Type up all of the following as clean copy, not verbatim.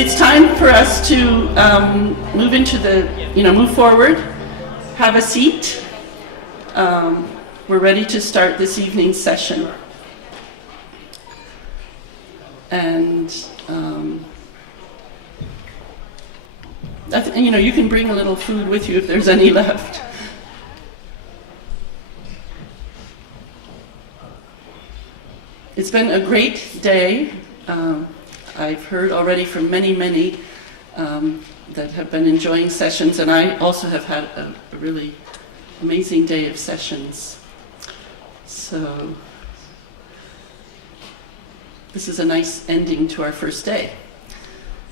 It's time for us to move forward, have a seat. We're ready to start this evening's session. And you can bring a little food with you if there's any left. It's been a great day. I've heard already from many that have been enjoying sessions, and I also have had a really amazing day of sessions. So this is a nice ending to our first day.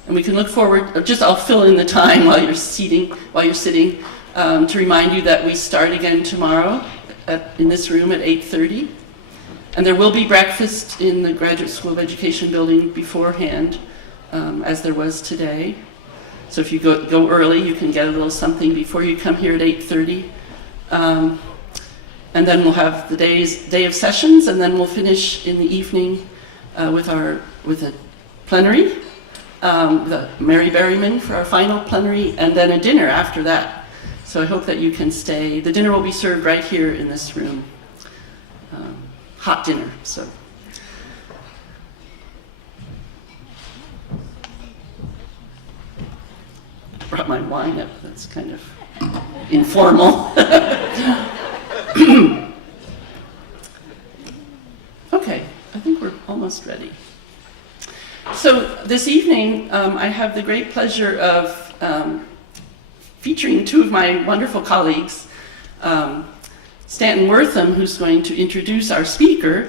And we can look forward, I'll fill in the time while you're sitting, to remind you that we start again tomorrow in this room at 8:30. And there will be breakfast in the Graduate School of Education building beforehand, as there was today. So if you go early, you can get a little something before you come here at 8:30. And then we'll have the day of sessions, and then we'll finish in the evening with a plenary, the Mary Berryman for our final plenary, and then a dinner after that. So I hope that you can stay. The dinner will be served right here in this room. Hot dinner, so. Brought my wine up, that's kind of informal. Okay, I think we're almost ready. So this evening, I have the great pleasure of featuring two of my wonderful colleagues, Stanton Wortham, who's going to introduce our speaker,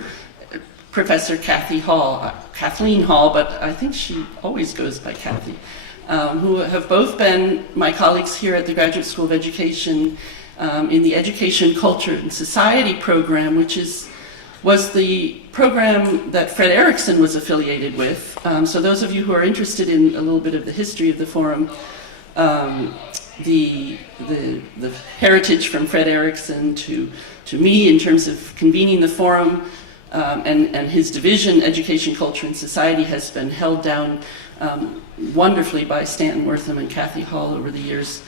Professor Kathleen Hall, but I think she always goes by Kathy, who have both been my colleagues here at the Graduate School of Education in the Education, Culture, and Society program, which was the program that Fred Erickson was affiliated with. So those of you who are interested in a little bit of the history of the forum, the heritage from Fred Erickson to me in terms of convening the forum and his division, Education, Culture, and Society, has been held down wonderfully by Stanton Wortham and Kathy Hall over the years,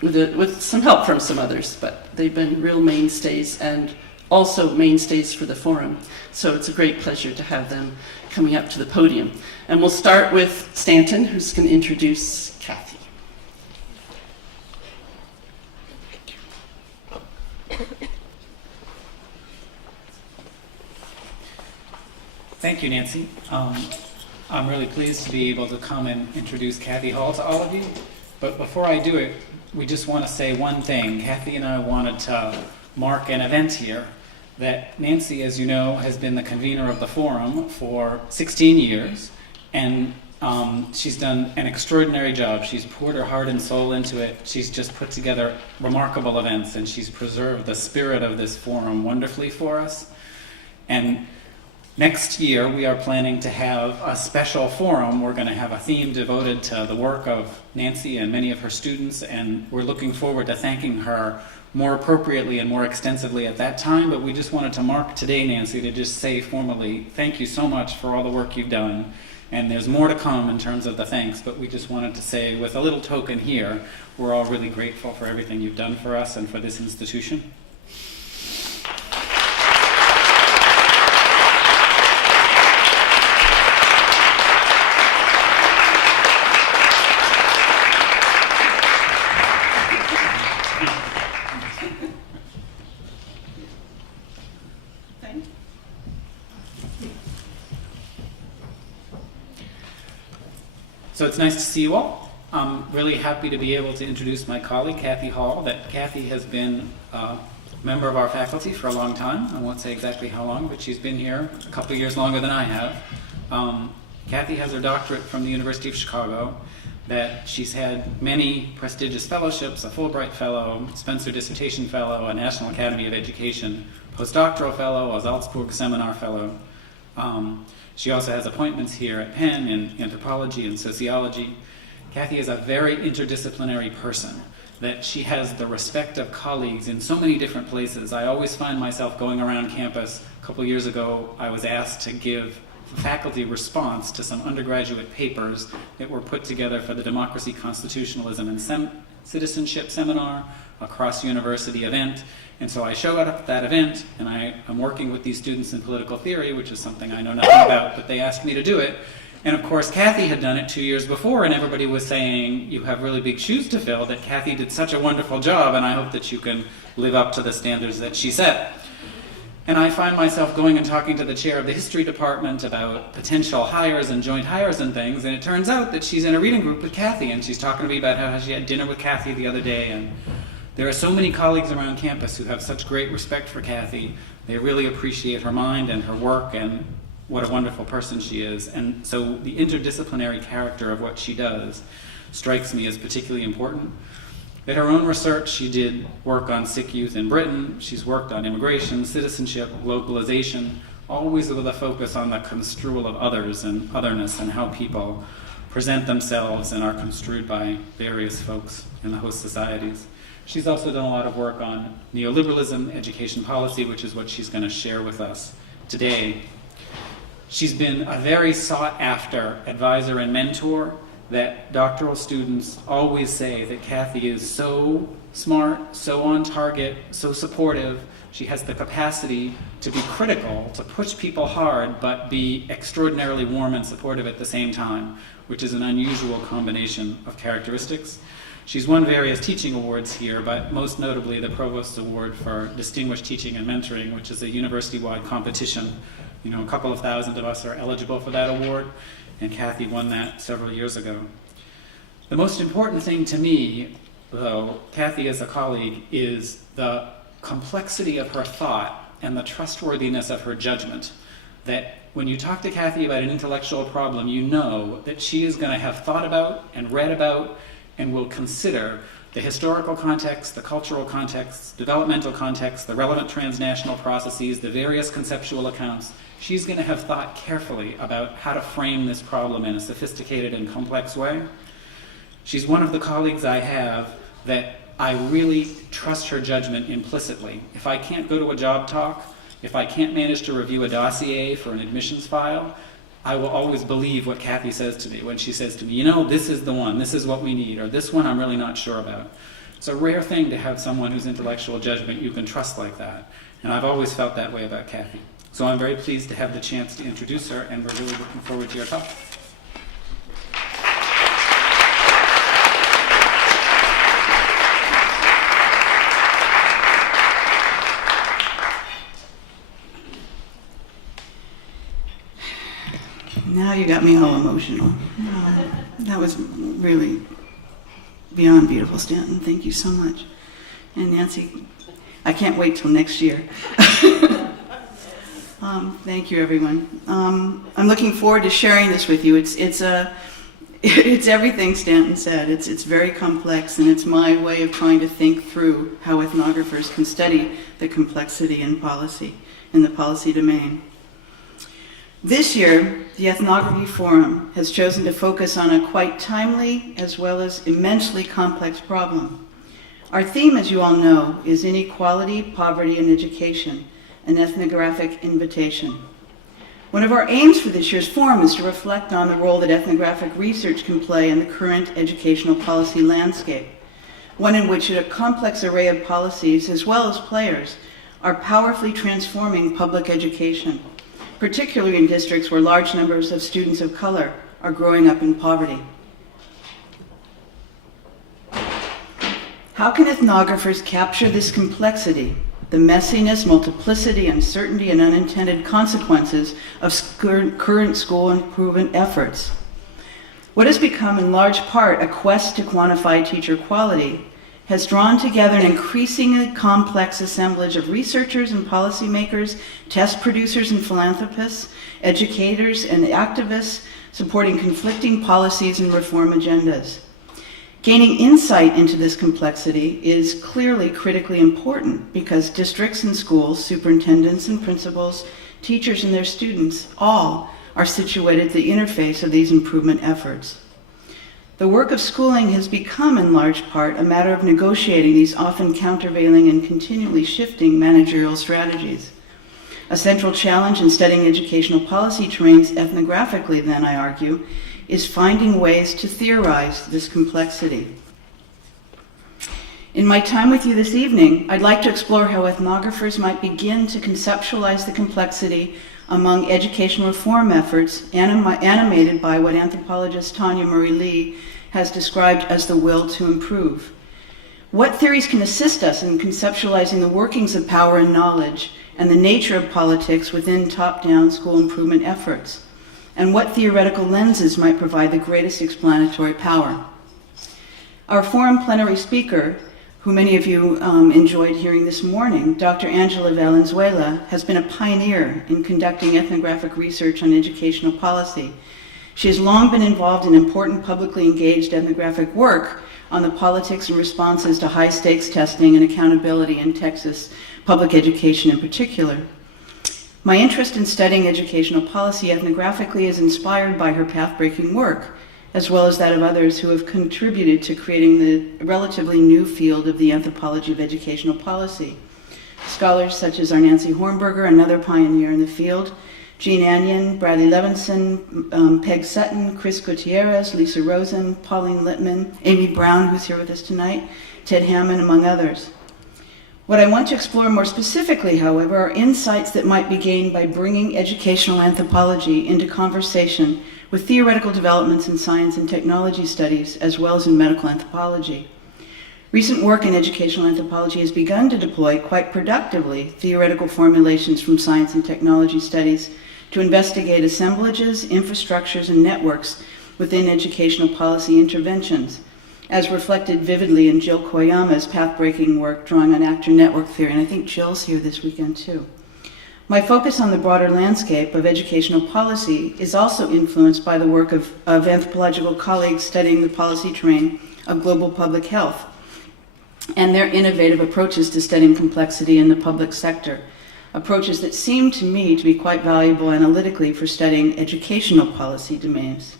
with some help from some others, but they've been real mainstays and also mainstays for the forum. So it's a great pleasure to have them coming up to the podium. And we'll start with Stanton, who's going to introduce Kathy. Thank you, Nancy. I'm really pleased to be able to come and introduce Kathy Hall to all of you. But before I do it, we just want to say one thing. Kathy and I wanted to mark an event here that Nancy, as you know, has been the convener of the forum for 16 years. And she's done an extraordinary job. She's poured her heart and soul into it. She's just put together remarkable events, and she's preserved the spirit of this forum wonderfully for us. And next year, we are planning to have a special forum. We're going to have a theme devoted to the work of Nancy and many of her students, and we're looking forward to thanking her more appropriately and more extensively at that time. But we just wanted to mark today, Nancy, to just say formally, thank you so much for all the work you've done. And there's more to come in terms of the thanks, but we just wanted to say, with a little token here, we're all really grateful for everything you've done for us and for this institution. So it's nice to see you all. I'm really happy to be able to introduce my colleague, Kathy Hall. That Kathy has been a member of our faculty for a long time. I won't say exactly how long, but she's been here a couple of years longer than I have. Kathy has her doctorate from the University of Chicago, that she's had many prestigious fellowships, a Fulbright Fellow, Spencer Dissertation Fellow, a National Academy of Education postdoctoral fellow, a Salzburg Seminar Fellow. She also has appointments here at Penn in anthropology and sociology. Kathy is a very interdisciplinary person, that she has the respect of colleagues in so many different places. I always find myself going around campus. A couple years ago, I was asked to give faculty response to some undergraduate papers that were put together for the Democracy, Constitutionalism, and Citizenship seminar, a cross-university event. And so I showed up at that event, and I'm working with these students in political theory, which is something I know nothing about, but they asked me to do it. And of course, Kathy had done it 2 years before, and everybody was saying, you have really big shoes to fill, that Kathy did such a wonderful job, and I hope that you can live up to the standards that she set. And I find myself going and talking to the chair of the history department about potential hires and joint hires and things, and it turns out that she's in a reading group with Kathy, and she's talking to me about how she had dinner with Kathy the other day, and there are so many colleagues around campus who have such great respect for Kathy. They really appreciate her mind and her work and what a wonderful person she is. And so the interdisciplinary character of what she does strikes me as particularly important. In her own research, she did work on sick youth in Britain. She's worked on immigration, citizenship, globalization, always with a focus on the construal of others and otherness and how people present themselves and are construed by various folks in the host societies. She's also done a lot of work on neoliberalism, education policy, which is what she's going to share with us today. She's been a very sought-after advisor and mentor that doctoral students always say that Kathy is so smart, so on target, so supportive. She has the capacity to be critical, to push people hard, but be extraordinarily warm and supportive at the same time, which is an unusual combination of characteristics. She's won various teaching awards here, but most notably the Provost's Award for Distinguished Teaching and Mentoring, which is a university-wide competition. You know, a couple of thousand of us are eligible for that award, and Kathy won that several years ago. The most important thing to me, though, Kathy as a colleague, is the complexity of her thought and the trustworthiness of her judgment. That when you talk to Kathy about an intellectual problem, you know that she is going to have thought about and read about and will consider the historical context, the cultural context, developmental context, the relevant transnational processes, the various conceptual accounts. She's going to have thought carefully about how to frame this problem in a sophisticated and complex way. She's one of the colleagues I have that I really trust her judgment implicitly. If I can't go to a job talk, if I can't manage to review a dossier for an admissions file, I will always believe what Kathy says to me when she says to me, you know, this is the one, this is what we need, or this one I'm really not sure about. It's a rare thing to have someone whose intellectual judgment you can trust like that. And I've always felt that way about Kathy. So I'm very pleased to have the chance to introduce her, and we're really looking forward to your talk. Now you got me all emotional. That was really beyond beautiful, Stanton. Thank you so much. And Nancy, I can't wait till next year. Thank you, everyone. I'm looking forward to sharing this with you. It's everything Stanton said. It's very complex, and it's my way of trying to think through how ethnographers can study the complexity in policy, in the policy domain. This year, the Ethnography Forum has chosen to focus on a quite timely as well as immensely complex problem. Our theme, as you all know, is inequality, poverty, and education, an ethnographic invitation. One of our aims for this year's forum is to reflect on the role that ethnographic research can play in the current educational policy landscape, one in which a complex array of policies, as well as players, are powerfully transforming public education, particularly in districts where large numbers of students of color are growing up in poverty. How can ethnographers capture this complexity, the messiness, multiplicity, uncertainty, and unintended consequences of current school improvement efforts? What has become in large part a quest to quantify teacher quality has drawn together an increasingly complex assemblage of researchers and policymakers, test producers and philanthropists, educators and activists supporting conflicting policies and reform agendas. Gaining insight into this complexity is clearly critically important because districts and schools, superintendents and principals, teachers and their students, all are situated at the interface of these improvement efforts. The work of schooling has become, in large part, a matter of negotiating these often countervailing and continually shifting managerial strategies. A central challenge in studying educational policy terrains ethnographically, then, I argue, is finding ways to theorize this complexity. In my time with you this evening, I'd like to explore how ethnographers might begin to conceptualize the complexity among educational reform efforts animated by what anthropologist Tanya Murray Lee has described as the will to improve. What theories can assist us in conceptualizing the workings of power and knowledge and the nature of politics within top-down school improvement efforts? And what theoretical lenses might provide the greatest explanatory power? Our forum plenary speaker, who many of you enjoyed hearing this morning, Dr. Angela Valenzuela, has been a pioneer in conducting ethnographic research on educational policy. She has long been involved in important publicly engaged ethnographic work on the politics and responses to high-stakes testing and accountability in Texas public education in particular. My interest in studying educational policy ethnographically is inspired by her path-breaking work, as well as that of others who have contributed to creating the relatively new field of the anthropology of educational policy. Scholars such as Nancy Hornberger, another pioneer in the field, Jean Anyon, Bradley Levinson, Peg Sutton, Chris Gutierrez, Lisa Rosen, Pauline Littman, Amy Brown, who's here with us tonight, Ted Hammond, among others. What I want to explore more specifically, however, are insights that might be gained by bringing educational anthropology into conversation with theoretical developments in science and technology studies, as well as in medical anthropology. Recent work in educational anthropology has begun to deploy quite productively theoretical formulations from science and technology studies to investigate assemblages, infrastructures, and networks within educational policy interventions, as reflected vividly in Jill Koyama's path-breaking work drawing on actor network theory, and I think Jill's here this weekend too. My focus on the broader landscape of educational policy is also influenced by the work of anthropological colleagues studying the policy terrain of global public health and their innovative approaches to studying complexity in the public sector, approaches that seem to me to be quite valuable analytically for studying educational policy domains.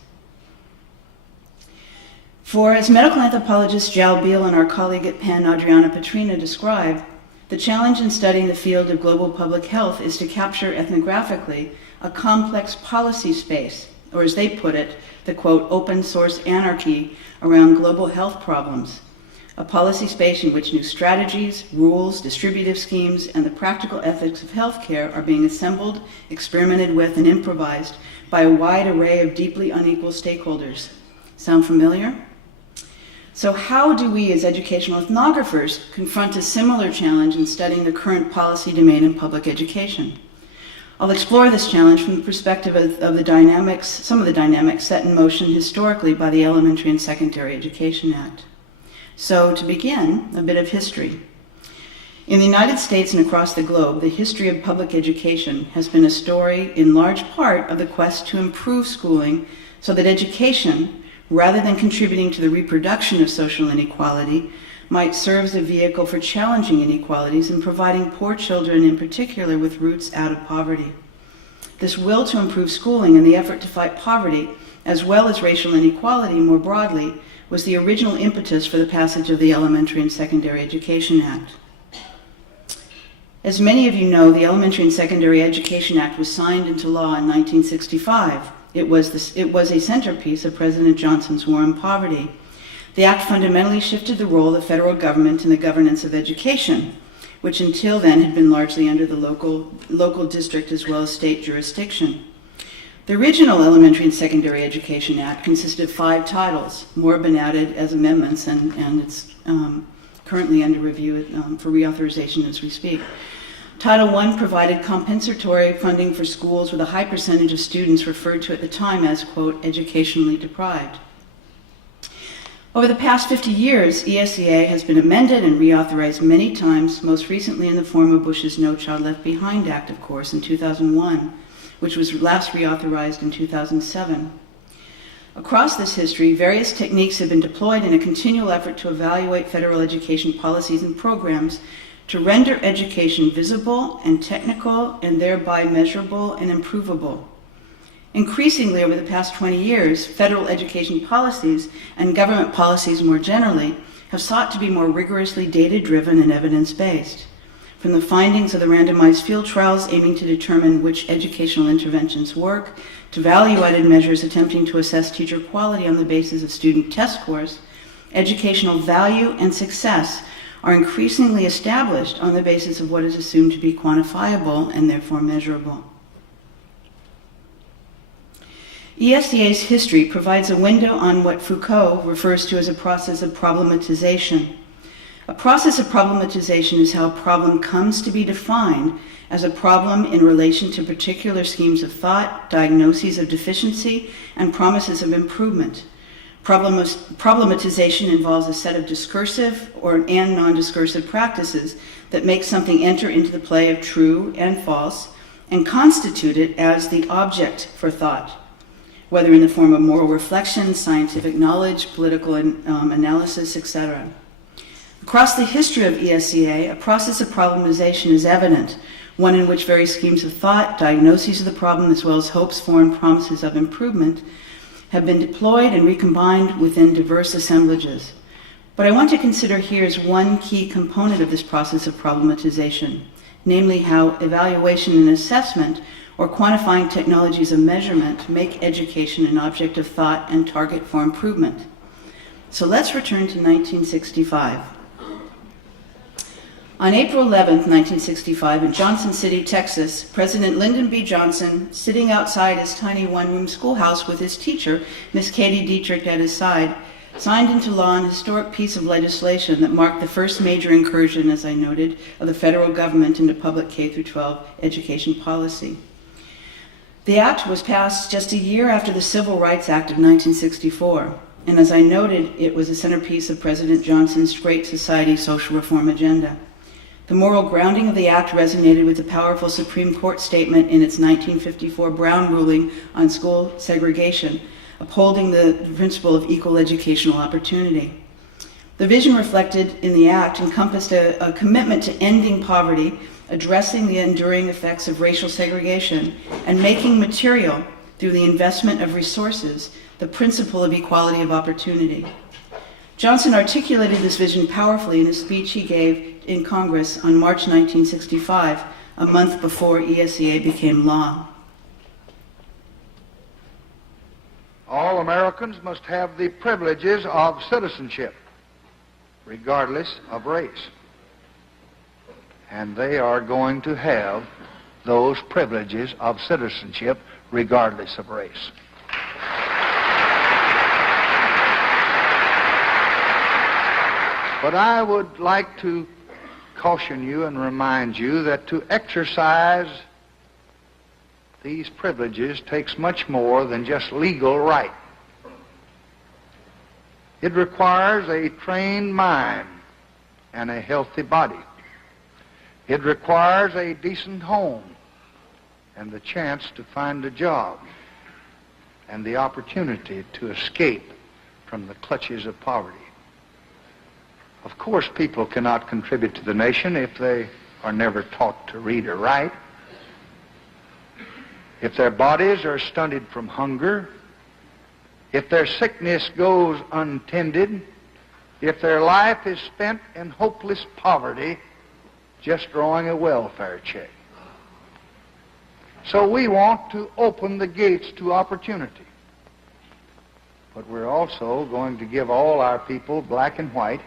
For as medical anthropologist Jal Beal and our colleague at Penn, Adriana Petrina, describe, the challenge in studying the field of global public health is to capture ethnographically a complex policy space, or as they put it, the quote, open source anarchy around global health problems, a policy space in which new strategies, rules, distributive schemes, and the practical ethics of healthcare are being assembled, experimented with, and improvised by a wide array of deeply unequal stakeholders. Sound familiar? So how do we as educational ethnographers confront a similar challenge in studying the current policy domain in public education? I'll explore this challenge from the perspective of the dynamics, some of the dynamics set in motion historically by the Elementary and Secondary Education Act. So to begin, a bit of history. In the United States and across the globe, the history of public education has been a story in large part of the quest to improve schooling so that education, rather than contributing to the reproduction of social inequality, might serve as a vehicle for challenging inequalities and providing poor children in particular with roots out of poverty. This will to improve schooling and the effort to fight poverty, as well as racial inequality more broadly, was the original impetus for the passage of the Elementary and Secondary Education Act. As many of you know, the Elementary and Secondary Education Act was signed into law in 1965. It was a centerpiece of President Johnson's war on poverty. The act fundamentally shifted the role of the federal government in the governance of education, which until then had been largely under the local district as well as state jurisdiction. The original Elementary and Secondary Education Act consisted of 5 titles. More have been added as amendments, and it's currently under review for reauthorization as we speak. Title I provided compensatory funding for schools with a high percentage of students referred to at the time as, quote, educationally deprived. Over the past 50 years, ESEA has been amended and reauthorized many times, most recently in the form of Bush's No Child Left Behind Act, of course, in 2001, which was last reauthorized in 2007. Across this history, various techniques have been deployed in a continual effort to evaluate federal education policies and programs to render education visible and technical and thereby measurable and improvable. Increasingly, over the past 20 years, federal education policies and government policies more generally have sought to be more rigorously data-driven and evidence-based. For from the findings of the randomized field trials aiming to determine which educational interventions work, to value-added measures attempting to assess teacher quality on the basis of student test scores, educational value and success are increasingly established on the basis of what is assumed to be quantifiable and therefore measurable. ESEA's history provides a window on what Foucault refers to as a process of problematization. A process of problematization is how a problem comes to be defined as a problem in relation to particular schemes of thought, diagnoses of deficiency, and promises of improvement. Problematization involves a set of discursive and non-discursive practices that make something enter into the play of true and false and constitute it as the object for thought, whether in the form of moral reflection, scientific knowledge, political analysis, etc. Across the history of ESEA, a process of problematization is evident, one in which various schemes of thought, diagnoses of the problem, as well as hopes for and promises of improvement, have been deployed and recombined within diverse assemblages. What I want to consider here is one key component of this process of problematization, namely how evaluation and assessment, or quantifying technologies of measurement, make education an object of thought and target for improvement. So let's return to 1965. On April 11, 1965, in Johnson City, Texas, President Lyndon B. Johnson, sitting outside his tiny one-room schoolhouse with his teacher, Miss Katie Dietrich, at his side, signed into law an historic piece of legislation that marked the first major incursion, as I noted, of the federal government into public K-12 education policy. The act was passed just a year after the Civil Rights Act of 1964, and as I noted, it was a centerpiece of President Johnson's Great Society social reform agenda. The moral grounding of the act resonated with the powerful Supreme Court statement in its 1954 Brown ruling on school segregation, upholding the principle of equal educational opportunity. The vision reflected in the act encompassed a commitment to ending poverty, addressing the enduring effects of racial segregation, and making material, through the investment of resources, the principle of equality of opportunity. Johnson articulated this vision powerfully in a speech he gave in Congress on March 1965, a month before ESEA became law. All Americans must have the privileges of citizenship, regardless of race. And they are going to have those privileges of citizenship, regardless of race. But I would like to caution you and remind you that to exercise these privileges takes much more than just legal right. It requires a trained mind and a healthy body. It requires a decent home and the chance to find a job and the opportunity to escape from the clutches of poverty. Of course, people cannot contribute to the nation if they are never taught to read or write. If their bodies are stunted from hunger, if their sickness goes untended, if their life is spent in hopeless poverty, just drawing a welfare check. So we want to open the gates to opportunity. But we're also going to give all our people, black and white,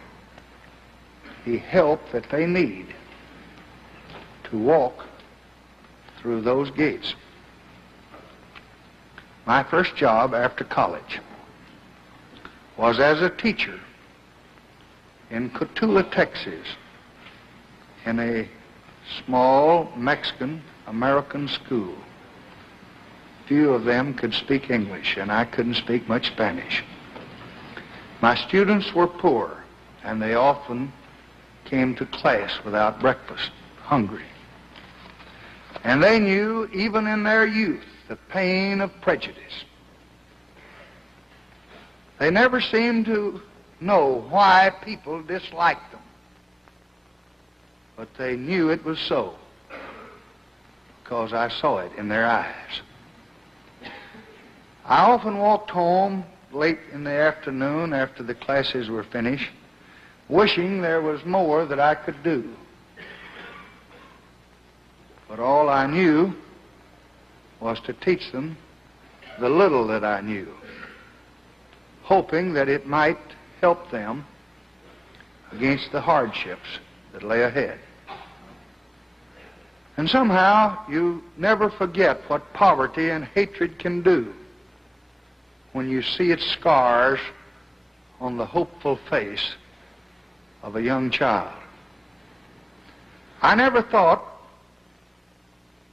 the help that they need to walk through those gates. My first job after college was as a teacher in Cotulla, Texas, in a small Mexican-American school. Few of them could speak English, and I couldn't speak much Spanish. My students were poor, and they often came to class without breakfast, hungry. And they knew, even in their youth, the pain of prejudice. They never seemed to know why people disliked them. But they knew it was so, because I saw it in their eyes. I often walked home late in the afternoon after the classes were finished, wishing there was more that I could do. But all I knew was to teach them the little that I knew, hoping that it might help them against the hardships that lay ahead. And somehow you never forget what poverty and hatred can do when you see its scars on the hopeful face of a young child. I never thought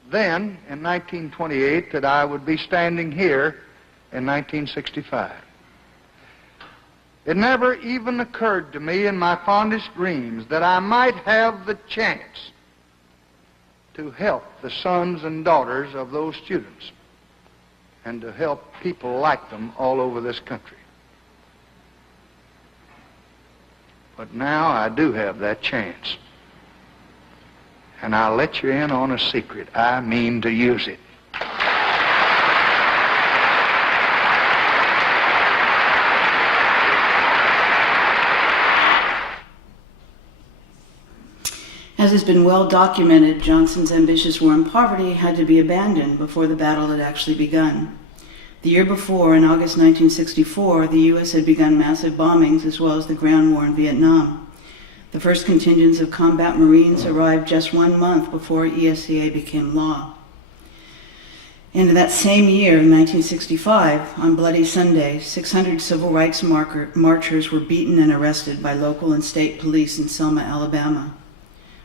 then, in 1928, that I would be standing here in 1965. It never even occurred to me in my fondest dreams that I might have the chance to help the sons and daughters of those students and to help people like them all over this country. But now I do have that chance. And I'll let you in on a secret. I mean to use it. As has been well documented, Johnson's ambitious war on poverty had to be abandoned before the battle had actually begun. The year before, in August 1964, the U.S. had begun massive bombings as well as the ground war in Vietnam. The first contingents of combat Marines arrived just 1 month before ESCA became law. And in that same year, in 1965, on Bloody Sunday, 600 civil rights marchers were beaten and arrested by local and state police in Selma, Alabama.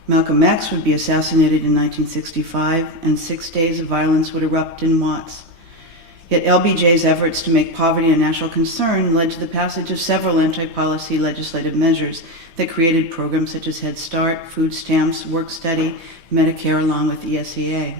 Malcolm X would be assassinated in 1965, and 6 days of violence would erupt in Watts. Yet LBJ's efforts to make poverty a national concern led to the passage of several anti-policy legislative measures that created programs such as Head Start, food stamps, work study, Medicare, along with ESEA.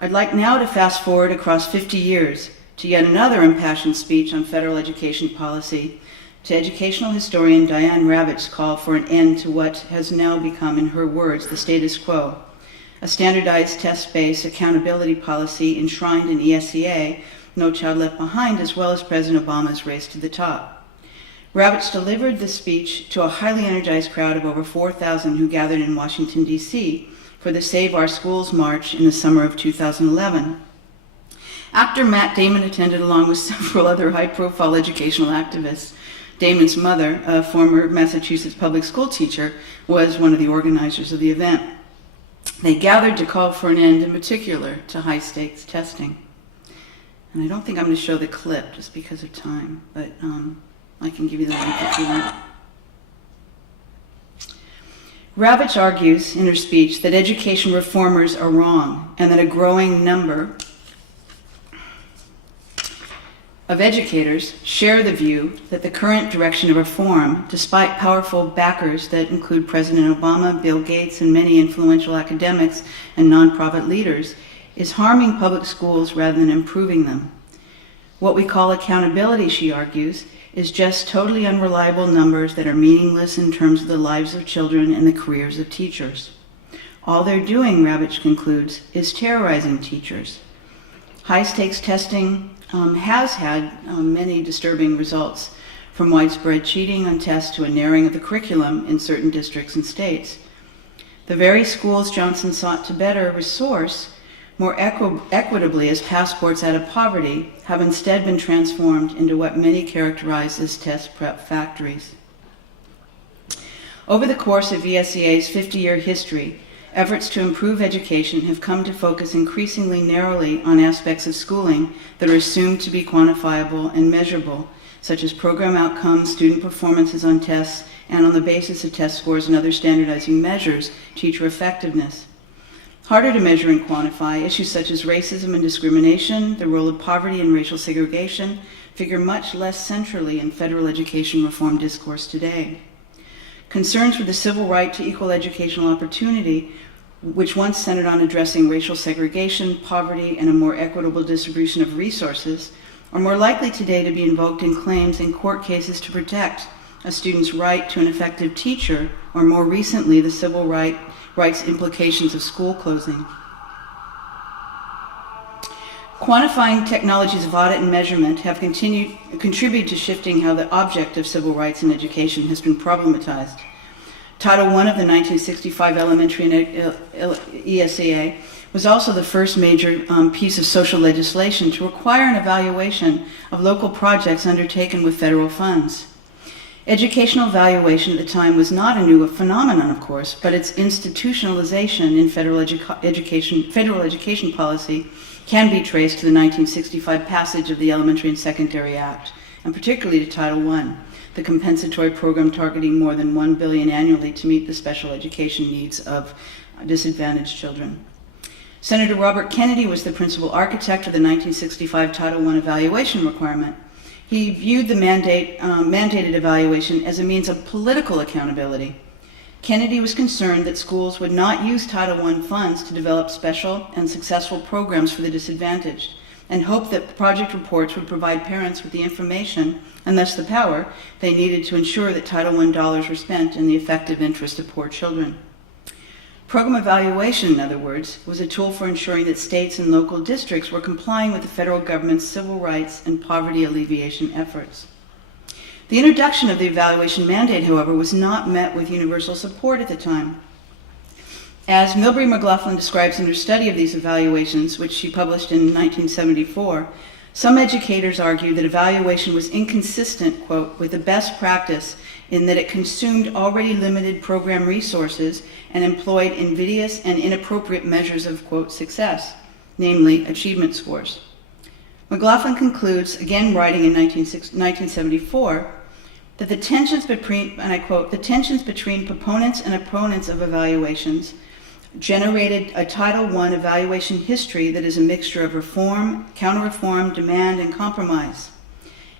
I'd like now to fast forward across 50 years to yet another impassioned speech on federal education policy, to educational historian Diane Ravitch's call for an end to what has now become, in her words, the status quo, a standardized test-based accountability policy enshrined in ESEA, No Child Left Behind, as well as President Obama's race to the top. Ravitch delivered the speech to a highly energized crowd of over 4,000 who gathered in Washington, D.C. for the Save Our Schools March in the summer of 2011. Actor Matt Damon attended along with several other high-profile educational activists. Damon's mother, a former Massachusetts public school teacher, was one of the organizers of the event. They gathered to call for an end, in particular, to high-stakes testing. And I don't think I'm going to show the clip just because of time, but I can give you the link if you want. Ravitch argues in her speech that education reformers are wrong and that a growing number of educators share the view that the current direction of reform, despite powerful backers that include President Obama, Bill Gates, and many influential academics and nonprofit leaders, is harming public schools rather than improving them. What we call accountability, she argues, is just totally unreliable numbers that are meaningless in terms of the lives of children and the careers of teachers. All they're doing, Ravitch concludes, is terrorizing teachers. High-stakes testing has had many disturbing results, from widespread cheating on tests to a narrowing of the curriculum in certain districts and states. The very schools Johnson sought to better resource more equitably as passports out of poverty have instead been transformed into what many characterize as test prep factories. Over the course of ESEA's 50-year history, efforts to improve education have come to focus increasingly narrowly on aspects of schooling that are assumed to be quantifiable and measurable, such as program outcomes, student performances on tests, and on the basis of test scores and other standardizing measures, teacher effectiveness. Harder to measure and quantify, issues such as racism and discrimination, the role of poverty and racial segregation, figure much less centrally in federal education reform discourse today. Concerns for the civil right to equal educational opportunity, which once centered on addressing racial segregation, poverty, and a more equitable distribution of resources, are more likely today to be invoked in claims in court cases to protect a student's right to an effective teacher, or more recently, the civil rights implications of school closing. Quantifying technologies of audit and measurement have contributed to shifting how the object of civil rights in education has been problematized. Title I of the 1965 elementary ESEA was also the first major piece of social legislation to require an evaluation of local projects undertaken with federal funds. Educational evaluation at the time was not a new phenomenon, of course, but its institutionalization in federal education policy can be traced to the 1965 passage of the Elementary and Secondary Act, and particularly to Title I, the compensatory program targeting more than $1 billion annually to meet the special education needs of disadvantaged children. Senator Robert Kennedy was the principal architect of the 1965 Title I evaluation requirement. He viewed the mandated evaluation as a means of political accountability. Kennedy was concerned that schools would not use Title I funds to develop special and successful programs for the disadvantaged, and hoped that project reports would provide parents with the information, and thus the power, they needed to ensure that Title I dollars were spent in the effective interest of poor children. Program evaluation, in other words, was a tool for ensuring that states and local districts were complying with the federal government's civil rights and poverty alleviation efforts. The introduction of the evaluation mandate, however, was not met with universal support at the time. As Milbury McLaughlin describes in her study of these evaluations, which she published in 1974, some educators argued that evaluation was inconsistent, quote, with the best practice in that it consumed already limited program resources and employed invidious and inappropriate measures of, quote, success, namely achievement scores. McLaughlin concludes, again writing in 1974, that the tensions between, and I quote, the tensions between proponents and opponents of evaluations generated a Title I evaluation history that is a mixture of reform, counter-reform, demand, and compromise.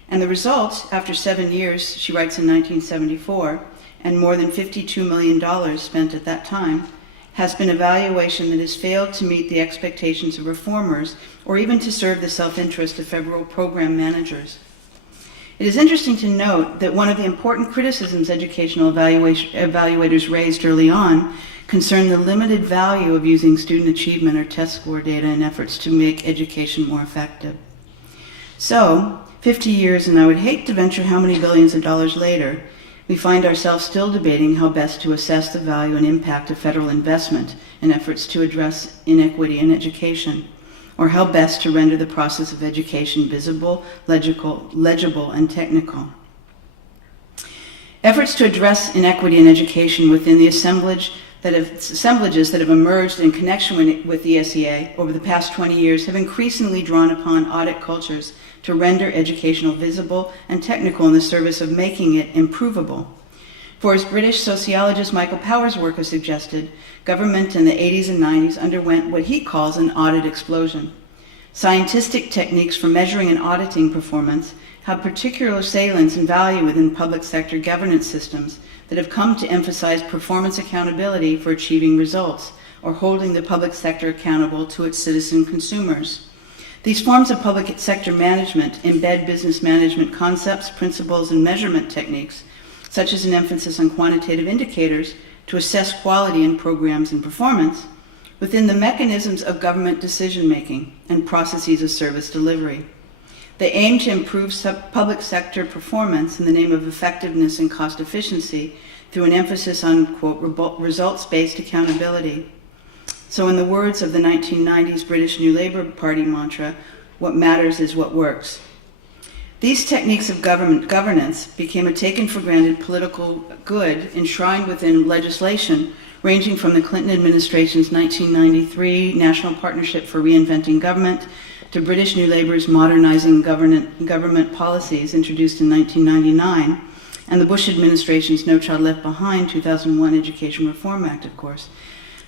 And the result, after 7 years, she writes in 1974, and more than $52 million spent at that time, has been evaluation that has failed to meet the expectations of reformers or even to serve the self-interest of federal program managers. It is interesting to note that one of the important criticisms educational evaluators raised early on concerned the limited value of using student achievement or test score data in efforts to make education more effective. So, 50 years, and I would hate to venture how many billions of dollars later, we find ourselves still debating how best to assess the value and impact of federal investment in efforts to address inequity in education, or how best to render the process of education visible, legible, and technical. Efforts to address inequity in education within the assemblages that have emerged in connection with the ESEA over the past 20 years have increasingly drawn upon audit cultures to render educational visible and technical in the service of making it improvable. For as British sociologist Michael Power's work has suggested, government in the 80s and 90s underwent what he calls an audit explosion. Scientific techniques for measuring and auditing performance have particular salience and value within public sector governance systems that have come to emphasize performance accountability for achieving results or holding the public sector accountable to its citizen consumers. These forms of public sector management embed business management concepts, principles, and measurement techniques, such as an emphasis on quantitative indicators to assess quality in programs and performance, within the mechanisms of government decision-making and processes of service delivery. They aim to improve public sector performance in the name of effectiveness and cost efficiency through an emphasis on, quote, results-based accountability. So in the words of the 1990s British New Labour Party mantra, what matters is what works. These techniques of governance became a taken-for-granted political good enshrined within legislation ranging from the Clinton administration's 1993 National Partnership for Reinventing Government to British New Labour's Modernizing Government Policies introduced in 1999, and the Bush administration's No Child Left Behind 2001 Education Reform Act, of course.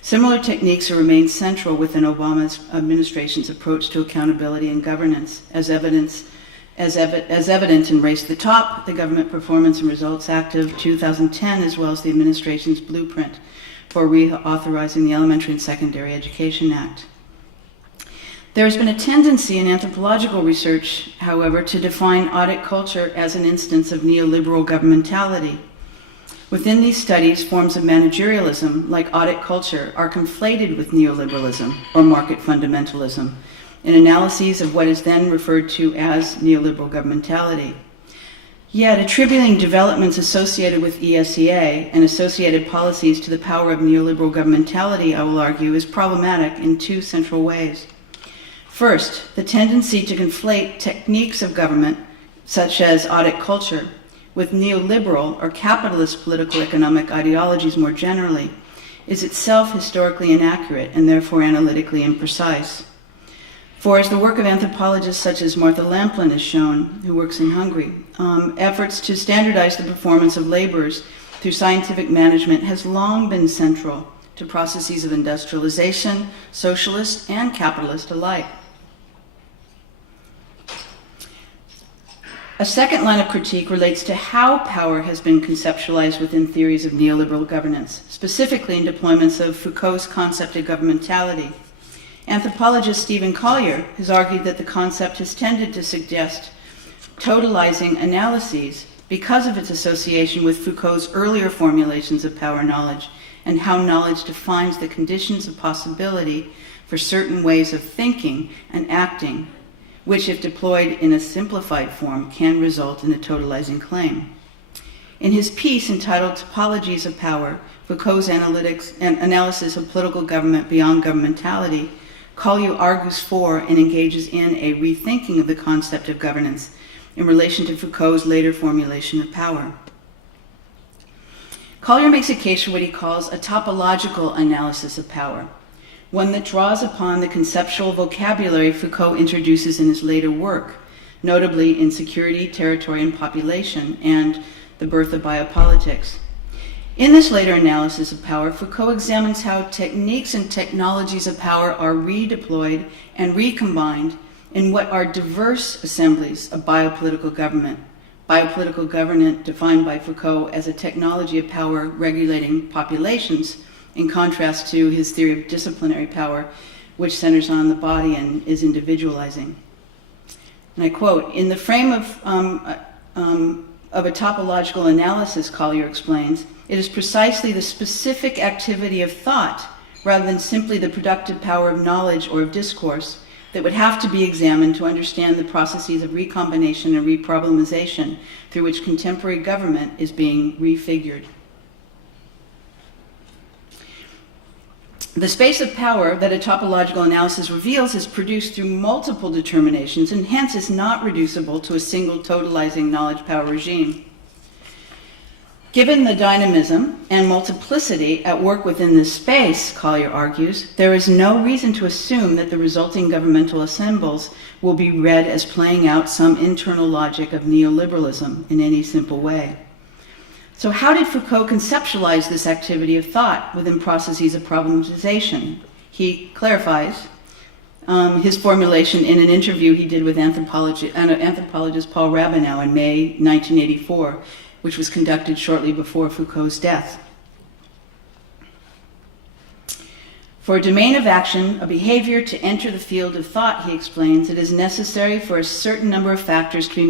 Similar techniques have remained central within Obama's administration's approach to accountability and governance, as evident in Race to the Top, the Government Performance and Results Act of 2010, as well as the administration's blueprint for reauthorizing the Elementary and Secondary Education Act. There has been a tendency in anthropological research, however, to define audit culture as an instance of neoliberal governmentality. Within these studies, forms of managerialism, like audit culture, are conflated with neoliberalism or market fundamentalism in analyses of what is then referred to as neoliberal governmentality. Yet, attributing developments associated with ESEA and associated policies to the power of neoliberal governmentality, I will argue, is problematic in two central ways. First, the tendency to conflate techniques of government, such as audit culture, with neoliberal or capitalist political economic ideologies more generally, is itself historically inaccurate and therefore analytically imprecise. For as the work of anthropologists such as Martha Lamplin has shown, who works in Hungary, efforts to standardize the performance of laborers through scientific management has long been central to processes of industrialization, socialist and capitalist alike. A second line of critique relates to how power has been conceptualized within theories of neoliberal governance, specifically in deployments of Foucault's concept of governmentality. Anthropologist Stephen Collier has argued that the concept has tended to suggest totalizing analyses because of its association with Foucault's earlier formulations of power knowledge and how knowledge defines the conditions of possibility for certain ways of thinking and acting, which, if deployed in a simplified form, can result in a totalizing claim. In his piece entitled Topologies of Power, Foucault's analysis of political government beyond governmentality, Collier argues for and engages in a rethinking of the concept of governance in relation to Foucault's later formulation of power. Collier makes a case for what he calls a topological analysis of power, one that draws upon the conceptual vocabulary Foucault introduces in his later work, notably in Security, Territory, and Population and The Birth of Biopolitics. In this later analysis of power, Foucault examines how techniques and technologies of power are redeployed and recombined in what are diverse assemblies of biopolitical government. Biopolitical government defined by Foucault as a technology of power regulating populations, in contrast to his theory of disciplinary power, which centers on the body and is individualizing. And I quote, "In the frame of a topological analysis," Collier explains, "it is precisely the specific activity of thought, rather than simply the productive power of knowledge or of discourse, that would have to be examined to understand the processes of recombination and reproblemization through which contemporary government is being refigured." The space of power that a topological analysis reveals is produced through multiple determinations and hence is not reducible to a single totalizing knowledge power regime. Given the dynamism and multiplicity at work within this space, Collier argues, there is no reason to assume that the resulting governmental assembles will be read as playing out some internal logic of neoliberalism in any simple way. So how did Foucault conceptualize this activity of thought within processes of problematization? He clarifies his formulation in an interview he did with anthropologist Paul Rabinow in May 1984, which was conducted shortly before Foucault's death. For a domain of action, a behavior to enter the field of thought, he explains, it is necessary for a certain number of factors to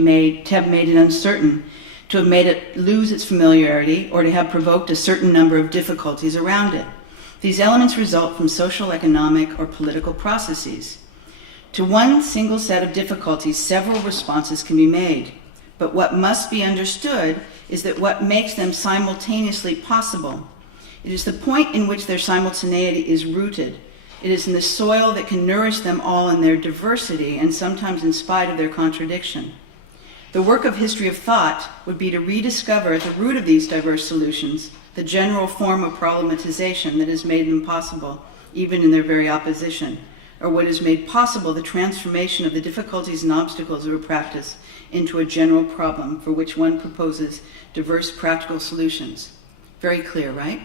have made it uncertain, to have made it lose its familiarity, or to have provoked a certain number of difficulties around it. These elements result from social, economic, or political processes. To one single set of difficulties, several responses can be made. But what must be understood is that what makes them simultaneously possible. It is the point in which their simultaneity is rooted. It is in the soil that can nourish them all in their diversity and sometimes in spite of their contradiction. The work of history of thought would be to rediscover at the root of these diverse solutions the general form of problematization that has made them possible, even in their very opposition, or what has made possible the transformation of the difficulties and obstacles of a practice into a general problem for which one proposes diverse practical solutions. Very clear, right?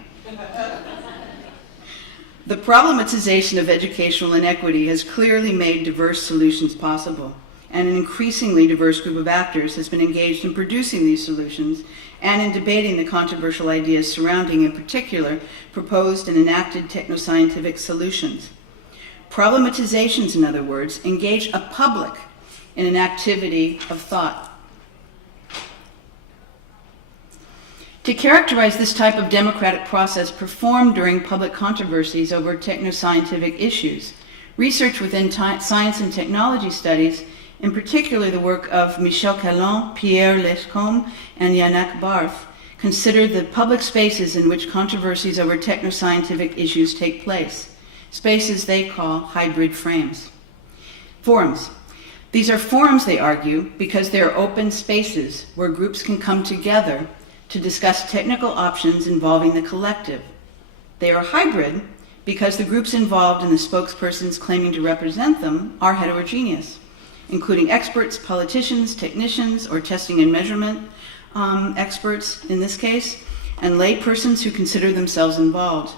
The problematization of educational inequity has clearly made diverse solutions possible, and an increasingly diverse group of actors has been engaged in producing these solutions and in debating the controversial ideas surrounding, in particular, proposed and enacted technoscientific solutions. Problematizations, in other words, engage a public in an activity of thought. To characterize this type of democratic process performed during public controversies over technoscientific issues, research within science and technology studies In particular, the work of Michel Calon, Pierre Lescombe, and Yannick Barth consider the public spaces in which controversies over technoscientific issues take place, spaces they call hybrid forums. These are forums, they argue, because they are open spaces where groups can come together to discuss technical options involving the collective. They are hybrid because the groups involved and the spokespersons claiming to represent them are heterogeneous, including experts, politicians, technicians, or testing and measurement experts in this case, and lay persons who consider themselves involved.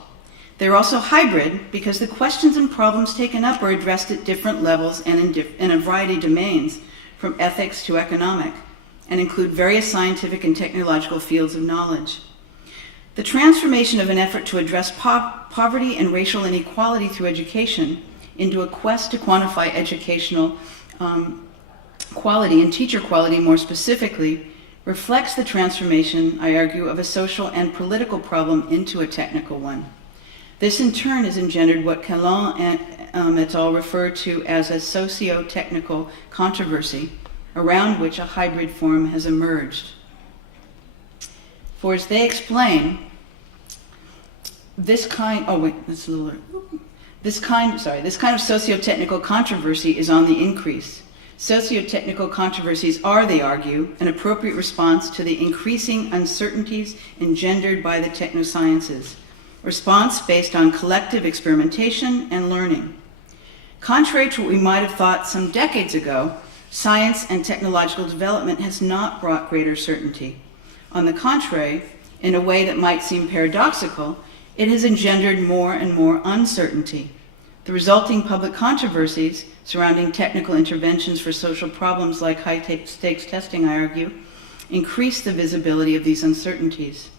They're also hybrid because the questions and problems taken up are addressed at different levels and in a variety of domains, from ethics to economic, and include various scientific and technological fields of knowledge. The transformation of an effort to address poverty and racial inequality through education into a quest to quantify educational quality and teacher quality more specifically reflects the transformation, I argue, of a social and political problem into a technical one. This in turn has engendered what Calon et al. Refer to as a socio-technical controversy around which a hybrid forum has emerged. For as they explain, this kind of socio-technical controversy is on the increase. Socio-technical controversies are, they argue, an appropriate response to the increasing uncertainties engendered by the technosciences, response based on collective experimentation and learning. Contrary to what we might have thought some decades ago, science and technological development has not brought greater certainty. On the contrary, in a way that might seem paradoxical, it has engendered more and more uncertainty. The resulting public controversies surrounding technical interventions for social problems like high-stakes testing, I argue, increase the visibility of these uncertainties.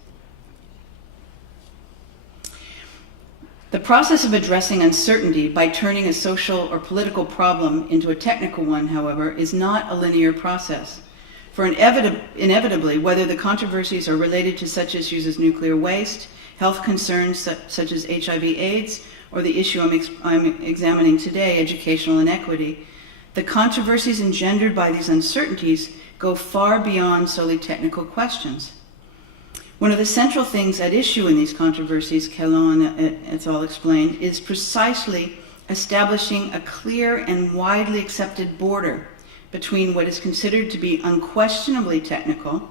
The process of addressing uncertainty by turning a social or political problem into a technical one, however, is not a linear process. For inevitably, whether the controversies are related to such issues as nuclear waste, health concerns such as HIV/AIDS, or the issue I'm examining today, educational inequity, the controversies engendered by these uncertainties go far beyond solely technical questions. One of the central things at issue in these controversies, Calon et al. Explained, is precisely establishing a clear and widely accepted border between what is considered to be unquestionably technical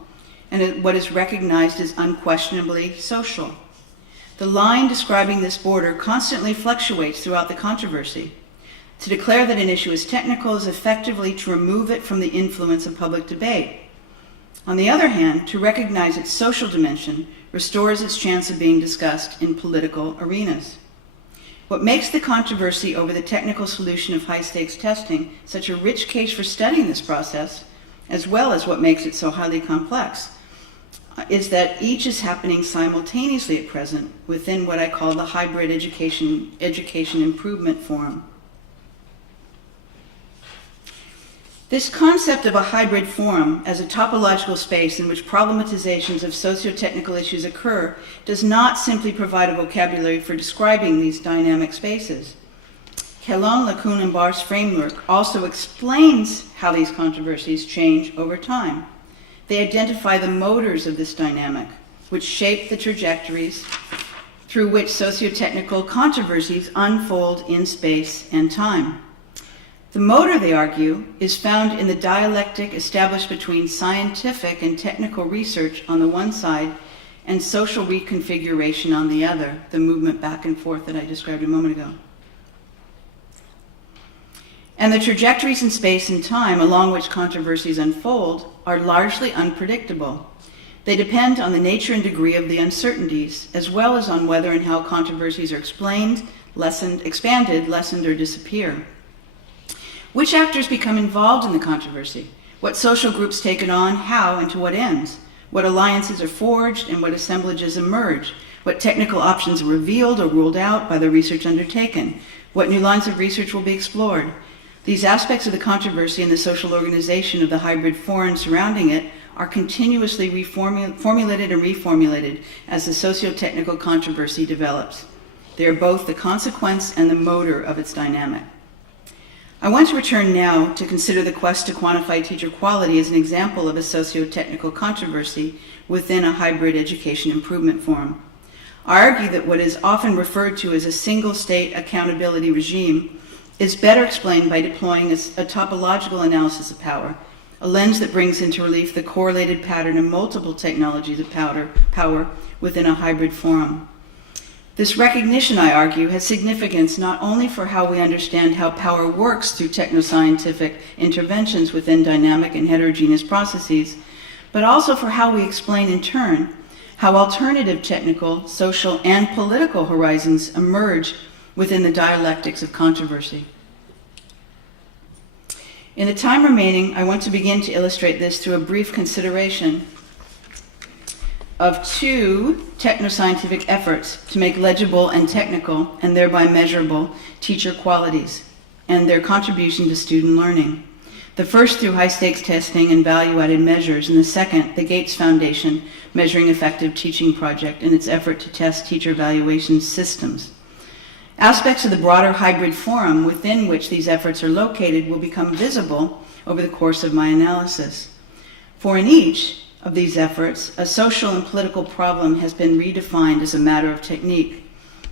and what is recognized as unquestionably social. The line describing this border constantly fluctuates throughout the controversy. To declare that an issue is technical is effectively to remove it from the influence of public debate. On the other hand, to recognize its social dimension restores its chance of being discussed in political arenas. What makes the controversy over the technical solution of high-stakes testing such a rich case for studying this process, as well as what makes it so highly complex, is that each is happening simultaneously at present within what I call the hybrid education improvement forum. This concept of a hybrid forum as a topological space in which problematizations of socio-technical issues occur does not simply provide a vocabulary for describing these dynamic spaces. Calon, Lacoon, and Barth's framework also explains how these controversies change over time. They identify the motors of this dynamic, which shape the trajectories through which socio-technical controversies unfold in space and time. The motor, they argue, is found in the dialectic established between scientific and technical research on the one side and social reconfiguration on the other, the movement back and forth that I described a moment ago. And the trajectories in space and time along which controversies unfold are largely unpredictable. They depend on the nature and degree of the uncertainties, as well as on whether and how controversies are explained, expanded, lessened, or disappear. Which actors become involved in the controversy? What social groups take it on, how, and to what ends? What alliances are forged and what assemblages emerge? What technical options are revealed or ruled out by the research undertaken? What new lines of research will be explored? These aspects of the controversy and the social organization of the hybrid forum surrounding it are continuously formulated and reformulated as the socio-technical controversy develops. They are both the consequence and the motor of its dynamic. I want to return now to consider the quest to quantify teacher quality as an example of a socio-technical controversy within a hybrid education improvement forum. I argue that what is often referred to as a single-state accountability regime is better explained by deploying a topological analysis of power, a lens that brings into relief the correlated pattern of multiple technologies of power within a hybrid forum. This recognition, I argue, has significance not only for how we understand how power works through technoscientific interventions within dynamic and heterogeneous processes, but also for how we explain in turn how alternative technical, social, and political horizons emerge within the dialectics of controversy. In the time remaining, I want to begin to illustrate this through a brief consideration of two technoscientific efforts to make legible and technical, and thereby measurable, teacher qualities and their contribution to student learning. The first through high-stakes testing and value-added measures, and the second, the Gates Foundation Measuring Effective Teaching Project in its effort to test teacher evaluation systems. Aspects of the broader hybrid forum within which these efforts are located will become visible over the course of my analysis. For in each of these efforts, a social and political problem has been redefined as a matter of technique.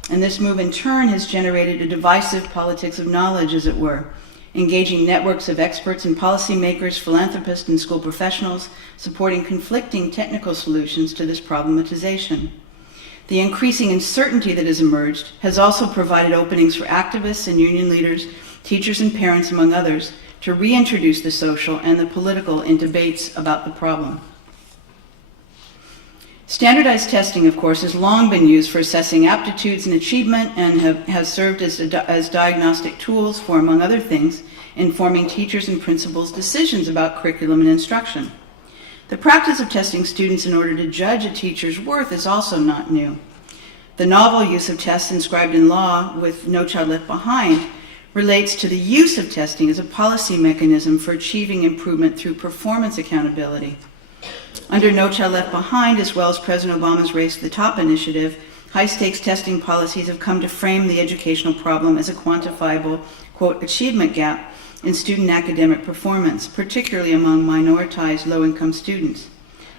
And this move in turn has generated a divisive politics of knowledge, as it were, engaging networks of experts and policymakers, philanthropists, and school professionals, supporting conflicting technical solutions to this problematization. The increasing uncertainty that has emerged has also provided openings for activists and union leaders, teachers and parents, among others, to reintroduce the social and the political in debates about the problem. Standardized testing, of course, has long been used for assessing aptitudes and achievement and has served as diagnostic tools for, among other things, informing teachers' and principals' decisions about curriculum and instruction. The practice of testing students in order to judge a teacher's worth is also not new. The novel use of tests inscribed in law with No Child Left Behind relates to the use of testing as a policy mechanism for achieving improvement through performance accountability. Under No Child Left Behind, as well as President Obama's Race to the Top initiative, high-stakes testing policies have come to frame the educational problem as a quantifiable, quote, achievement gap in student academic performance, particularly among minoritized low-income students.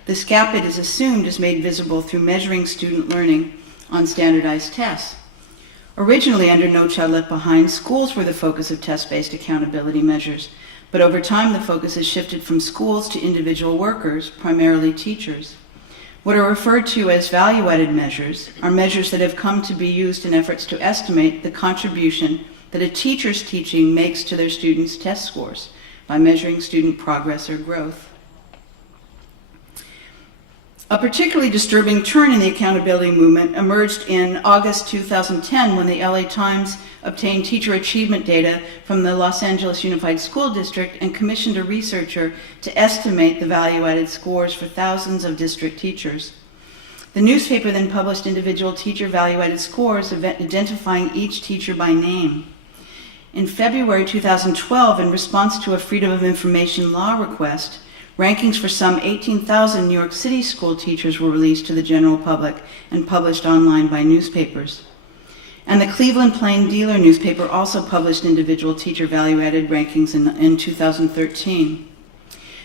This gap, it is assumed, is made visible through measuring student learning on standardized tests. Originally, under No Child Left Behind, schools were the focus of test-based accountability measures. But over time, the focus has shifted from schools to individual workers, primarily teachers. What are referred to as value-added measures are measures that have come to be used in efforts to estimate the contribution that a teacher's teaching makes to their students' test scores by measuring student progress or growth. A particularly disturbing turn in the accountability movement emerged in August 2010 when the LA Times obtained teacher achievement data from the Los Angeles Unified School District and commissioned a researcher to estimate the value-added scores for thousands of district teachers. The newspaper then published individual teacher value-added scores, identifying each teacher by name. In February 2012, in response to a Freedom of Information law request, rankings for some 18,000 New York City school teachers were released to the general public and published online by newspapers. And the Cleveland Plain Dealer newspaper also published individual teacher value-added rankings in 2013.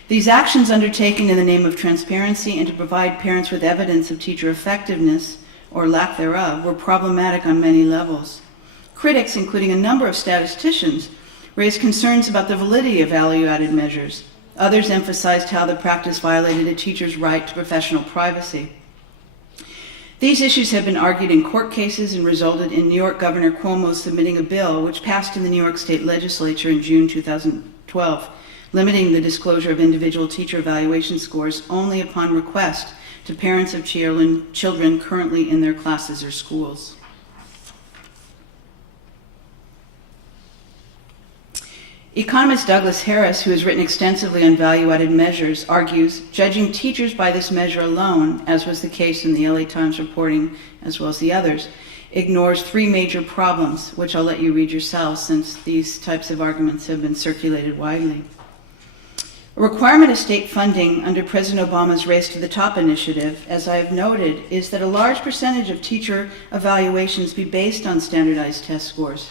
These actions, undertaken in the name of transparency and to provide parents with evidence of teacher effectiveness, or lack thereof, were problematic on many levels. Critics, including a number of statisticians, raised concerns about the validity of value-added measures. Others emphasized how the practice violated a teacher's right to professional privacy. These issues have been argued in court cases and resulted in New York Governor Cuomo submitting a bill which passed in the New York State Legislature in June 2012, limiting the disclosure of individual teacher evaluation scores only upon request to parents of children currently in their classes or schools. Economist Douglas Harris, who has written extensively on value-added measures, argues judging teachers by this measure alone, as was the case in the LA Times reporting as well as the others, ignores three major problems, which I'll let you read yourselves since these types of arguments have been circulated widely. A requirement of state funding under President Obama's Race to the Top initiative, as I have noted, is that a large percentage of teacher evaluations be based on standardized test scores.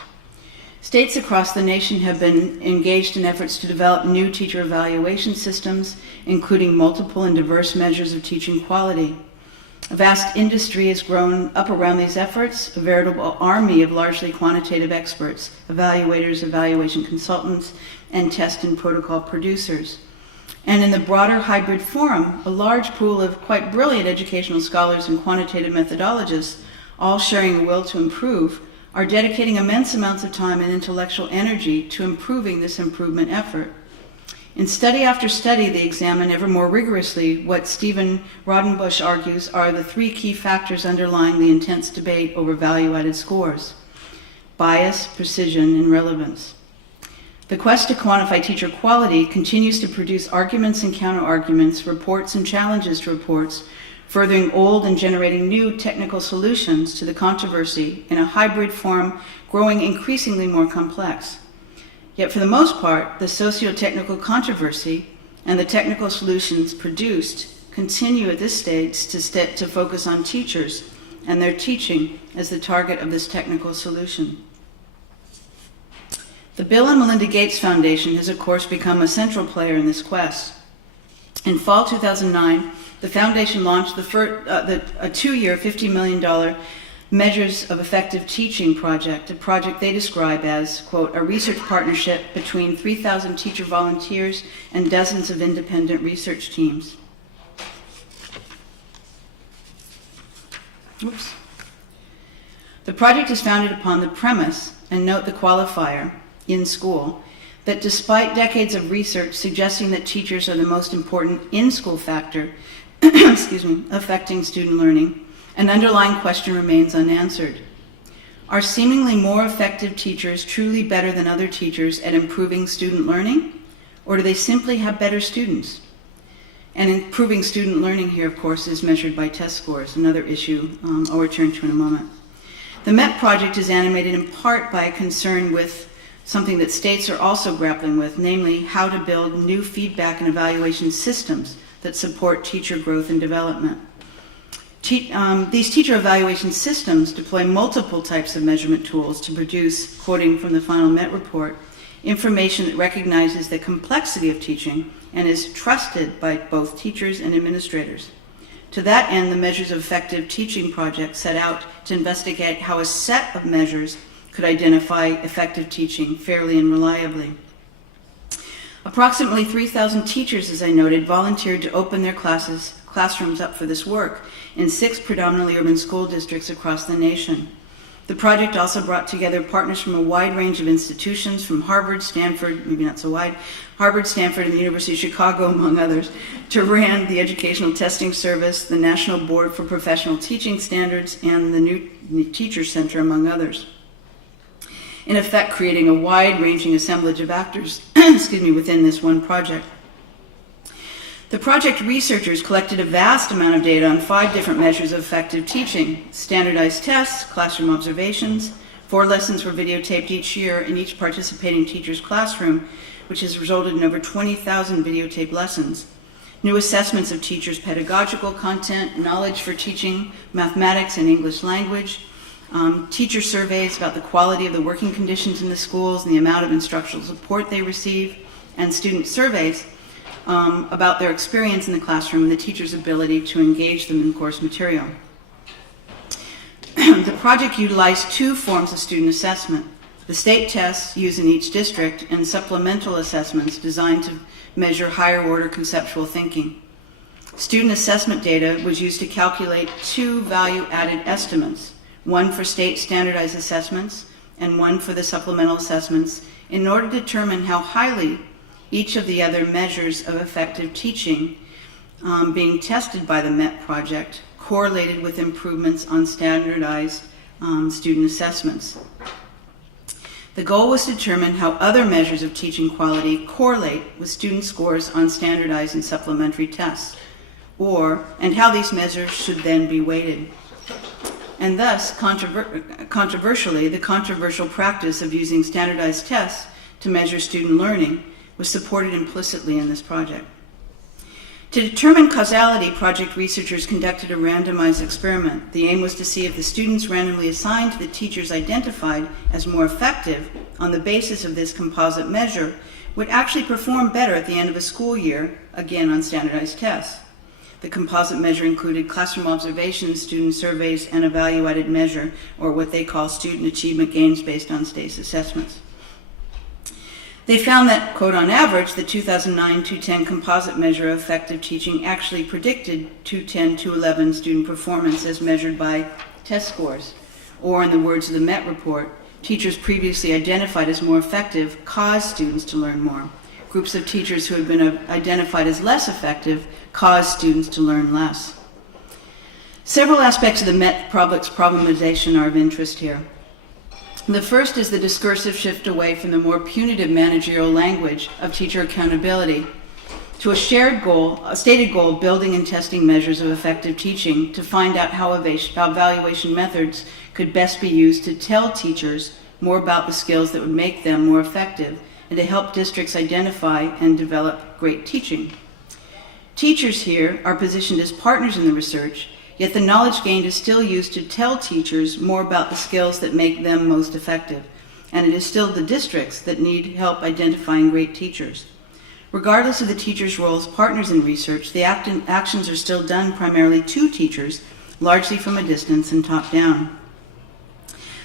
States across the nation have been engaged in efforts to develop new teacher evaluation systems, including multiple and diverse measures of teaching quality. A vast industry has grown up around these efforts, a veritable army of largely quantitative experts, evaluators, evaluation consultants, and test and protocol producers. And in the broader hybrid forum, a large pool of quite brilliant educational scholars and quantitative methodologists, all sharing a will to improve, are dedicating immense amounts of time and intellectual energy to improving this improvement effort. In study after study, they examine ever more rigorously what Stephen Rodenbush argues are the three key factors underlying the intense debate over value-added scores: bias, precision, and relevance. The quest to quantify teacher quality continues to produce arguments and counter-arguments, reports and challenges to reports, furthering old and generating new technical solutions to the controversy in a hybrid form growing increasingly more complex. Yet for the most part, the socio-technical controversy and the technical solutions produced continue at this stage to focus on teachers and their teaching as the target of this technical solution. The Bill and Melinda Gates Foundation has, of course, become a central player in this quest. In fall 2009, the foundation launched a two-year, $50 million Measures of Effective Teaching project, a project they describe as, quote, a research partnership between 3,000 teacher volunteers and dozens of independent research teams. Oops. The project is founded upon the premise, and note the qualifier, in school, that despite decades of research suggesting that teachers are the most important in-school factor affecting student learning, an underlying question remains unanswered. Are seemingly more effective teachers truly better than other teachers at improving student learning, or do they simply have better students? And improving student learning here, of course, is measured by test scores, another issue I'll return to in a moment. The MET project is animated in part by a concern with something that states are also grappling with, namely how to build new feedback and evaluation systems that support teacher growth and development. These teacher evaluation systems deploy multiple types of measurement tools to produce, quoting from the final MET report, information that recognizes the complexity of teaching and is trusted by both teachers and administrators. To that end, the Measures of Effective Teaching project set out to investigate how a set of measures could identify effective teaching fairly and reliably. Approximately 3,000 teachers, as I noted, volunteered to open their classrooms up for this work in 6 predominantly urban school districts across the nation. The project also brought together partners from a wide range of institutions, from Harvard, Stanford, maybe not so wide, Harvard, Stanford, and the University of Chicago, among others, to RAND, the Educational Testing Service, the National Board for Professional Teaching Standards, and the New Teacher Center, among others. In effect, creating a wide-ranging assemblage of actors within this one project. The project researchers collected a vast amount of data on 5 different measures of effective teaching: standardized tests, classroom observations. 4 lessons were videotaped each year in each participating teacher's classroom, which has resulted in over 20,000 videotaped lessons. New assessments of teachers' pedagogical content, knowledge for teaching mathematics and English language, teacher surveys about the quality of the working conditions in the schools and the amount of instructional support they receive, and student surveys about their experience in the classroom and the teacher's ability to engage them in course material. The project utilized 2 forms of student assessment: the state tests used in each district and supplemental assessments designed to measure higher order conceptual thinking. Student assessment data was used to calculate 2 value-added estimates, one for state standardized assessments and one for the supplemental assessments, in order to determine how highly each of the other measures of effective teaching being tested by the MET project correlated with improvements on standardized student assessments. The goal was to determine how other measures of teaching quality correlate with student scores on standardized and supplementary tests, and how these measures should then be weighted. And thus, controversially, the controversial practice of using standardized tests to measure student learning was supported implicitly in this project. To determine causality, project researchers conducted a randomized experiment. The aim was to see if the students randomly assigned to the teachers identified as more effective on the basis of this composite measure would actually perform better at the end of a school year, again on standardized tests. The composite measure included classroom observations, student surveys, and a value-added measure, or what they call student achievement gains based on STACE assessments. They found that, quote, on average, the 2009-2010 composite measure of effective teaching actually predicted 2010-2011 student performance as measured by test scores. Or, in the words of the Met report, teachers previously identified as more effective caused students to learn more. Groups of teachers who had been identified as less effective caused students to learn less. Several aspects of the Met Public's problematization are of interest here. The first is the discursive shift away from the more punitive managerial language of teacher accountability to a shared goal, a stated goal of building and testing measures of effective teaching to find out how evaluation methods could best be used to tell teachers more about the skills that would make them more effective and to help districts identify and develop great teaching. Teachers here are positioned as partners in the research, yet the knowledge gained is still used to tell teachers more about the skills that make them most effective, and it is still the districts that need help identifying great teachers. Regardless of the teachers' role as partners in research, the actions are still done primarily to teachers, largely from a distance and top down.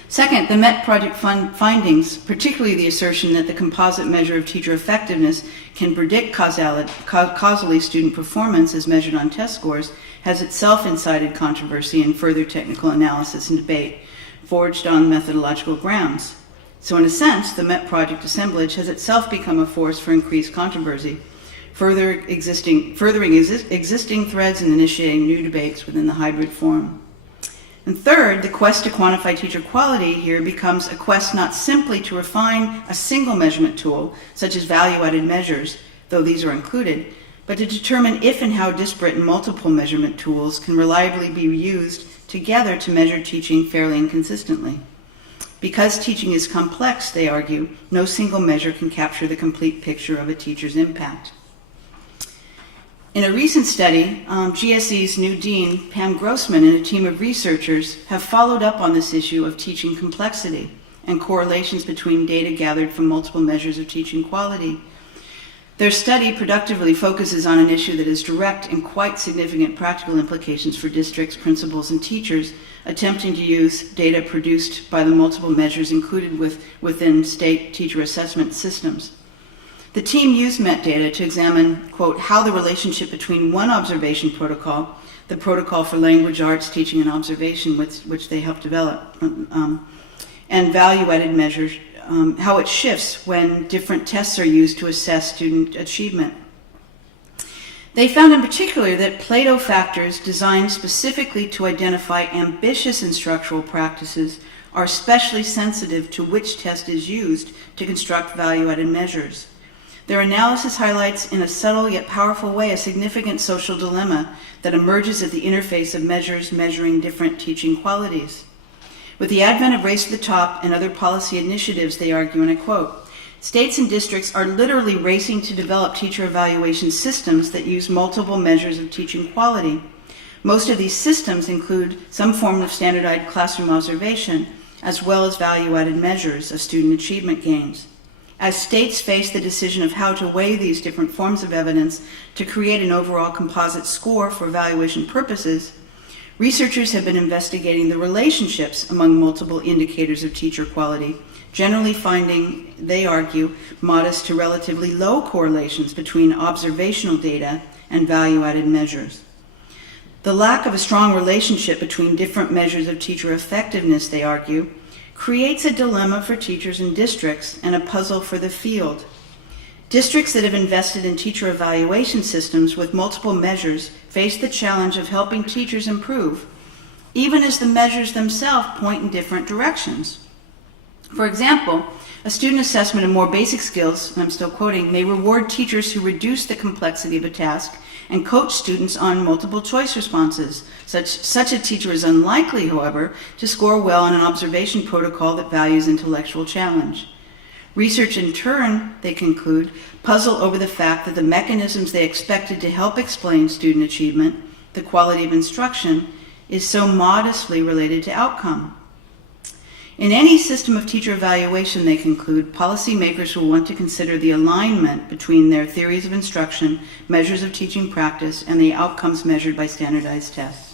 Second, the Met Project findings, particularly the assertion that the composite measure of teacher effectiveness can predict causally student performance as measured on test scores, has itself incited controversy and further technical analysis and debate, forged on methodological grounds. So in a sense, the Met Project assemblage has itself become a force for increased controversy, furthering existing threads and initiating new debates within the hybrid forum. And third, the quest to quantify teacher quality here becomes a quest not simply to refine a single measurement tool, such as value-added measures, though these are included, but to determine if and how disparate and multiple measurement tools can reliably be used together to measure teaching fairly and consistently. Because teaching is complex, they argue, no single measure can capture the complete picture of a teacher's impact. In a recent study, GSE's new dean, Pam Grossman, and a team of researchers have followed up on this issue of teaching complexity and correlations between data gathered from multiple measures of teaching quality. Their study productively focuses on an issue that has direct and quite significant practical implications for districts, principals, and teachers attempting to use data produced by the multiple measures included within state teacher assessment systems. The team used metadata to examine, quote, how the relationship between one observation protocol, the protocol for language arts, teaching, and observation, which they helped develop, and value-added measures, how it shifts when different tests are used to assess student achievement. They found in particular that Plato factors designed specifically to identify ambitious instructional practices are especially sensitive to which test is used to construct value-added measures. Their analysis highlights in a subtle yet powerful way a significant social dilemma that emerges at the interface of measures measuring different teaching qualities. With the advent of Race to the Top and other policy initiatives, they argue, and I quote, states and districts are literally racing to develop teacher evaluation systems that use multiple measures of teaching quality. Most of these systems include some form of standardized classroom observation, as well as value-added measures of student achievement gains. As states face the decision of how to weigh these different forms of evidence to create an overall composite score for evaluation purposes, researchers have been investigating the relationships among multiple indicators of teacher quality, generally finding, they argue, modest to relatively low correlations between observational data and value-added measures. The lack of a strong relationship between different measures of teacher effectiveness, they argue, creates a dilemma for teachers and districts and a puzzle for the field. Districts that have invested in teacher evaluation systems with multiple measures face the challenge of helping teachers improve, even as the measures themselves point in different directions. For example, a student assessment of more basic skills, and I'm still quoting, may reward teachers who reduce the complexity of a task and coach students on multiple choice responses. Such a teacher is unlikely, however, to score well on an observation protocol that values intellectual challenge. Research in turn, they conclude, puzzle over the fact that the mechanisms they expected to help explain student achievement, the quality of instruction, is so modestly related to outcome. In any system of teacher evaluation, they conclude, policymakers will want to consider the alignment between their theories of instruction, measures of teaching practice, and the outcomes measured by standardized tests.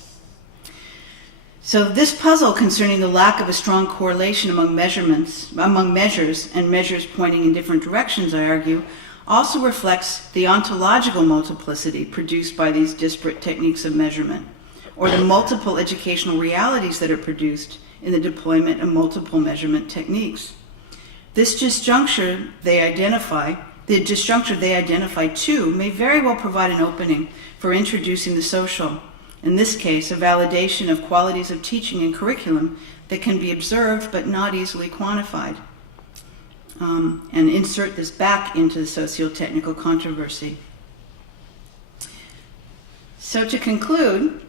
So this puzzle concerning the lack of a strong correlation among measures and measures pointing in different directions, I argue, also reflects the ontological multiplicity produced by these disparate techniques of measurement, or the multiple educational realities that are produced in the deployment of multiple measurement techniques. The disjuncture they identify too may very well provide an opening for introducing the social, in this case, a validation of qualities of teaching and curriculum that can be observed but not easily quantified, and insert this back into the socio-technical controversy. So to conclude,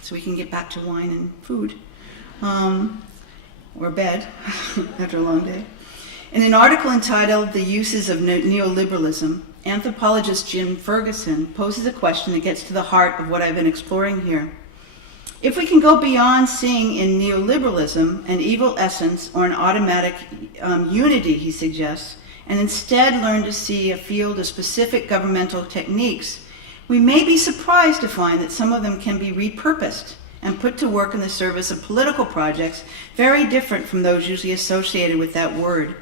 so we can get back to wine and food, or bed after a long day. In an article entitled The Uses of Neoliberalism, anthropologist Jim Ferguson poses a question that gets to the heart of what I've been exploring here. If we can go beyond seeing in neoliberalism an evil essence or an automatic unity, he suggests, and instead learn to see a field of specific governmental techniques, we may be surprised to find that some of them can be repurposed and put to work in the service of political projects very different from those usually associated with that word.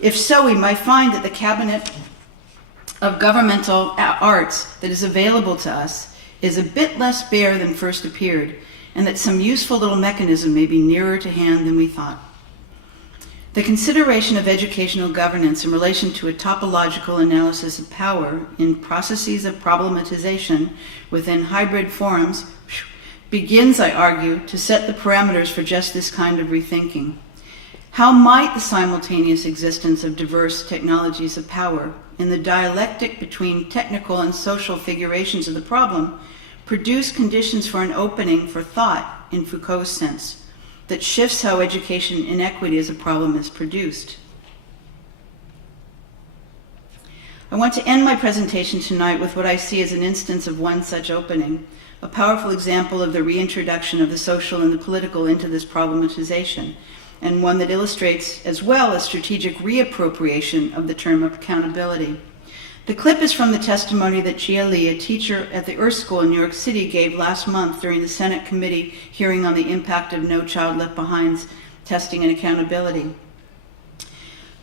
If so, we might find that the cabinet of governmental arts that is available to us is a bit less bare than first appeared, and that some useful little mechanism may be nearer to hand than we thought. The consideration of educational governance in relation to a topological analysis of power in processes of problematization within hybrid forums begins, I argue, to set the parameters for just this kind of rethinking. How might the simultaneous existence of diverse technologies of power in the dialectic between technical and social figurations of the problem produce conditions for an opening for thought, in Foucault's sense, that shifts how education inequity as a problem is produced? I want to end my presentation tonight with what I see as an instance of one such opening, a powerful example of the reintroduction of the social and the political into this problematization, and one that illustrates as well as strategic reappropriation of the term of accountability. The clip is from the testimony that Jia Li, a teacher at the Earth School in New York City, gave last month during the Senate committee hearing on the impact of No Child Left Behind's testing and accountability.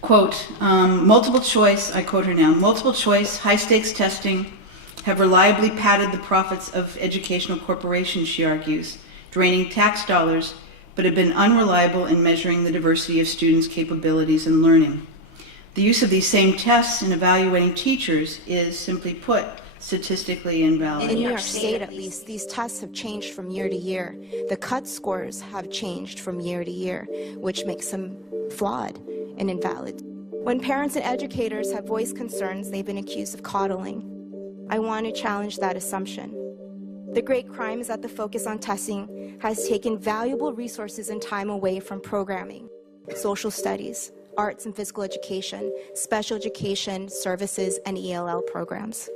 Quote, multiple choice, I quote her now, multiple choice, high-stakes testing have reliably padded the profits of educational corporations, she argues, draining tax dollars, but have been unreliable in measuring the diversity of students' capabilities and learning. The use of these same tests in evaluating teachers is, simply put, statistically invalid. In New York State, at least, these tests have changed from year to year. The cut scores have changed from year to year, which makes them flawed and invalid. When parents and educators have voiced concerns, they've been accused of coddling. I want to challenge that assumption. The great crime is that the focus on testing has taken valuable resources and time away from programming, social studies, arts and physical education, special education services, and ELL programs.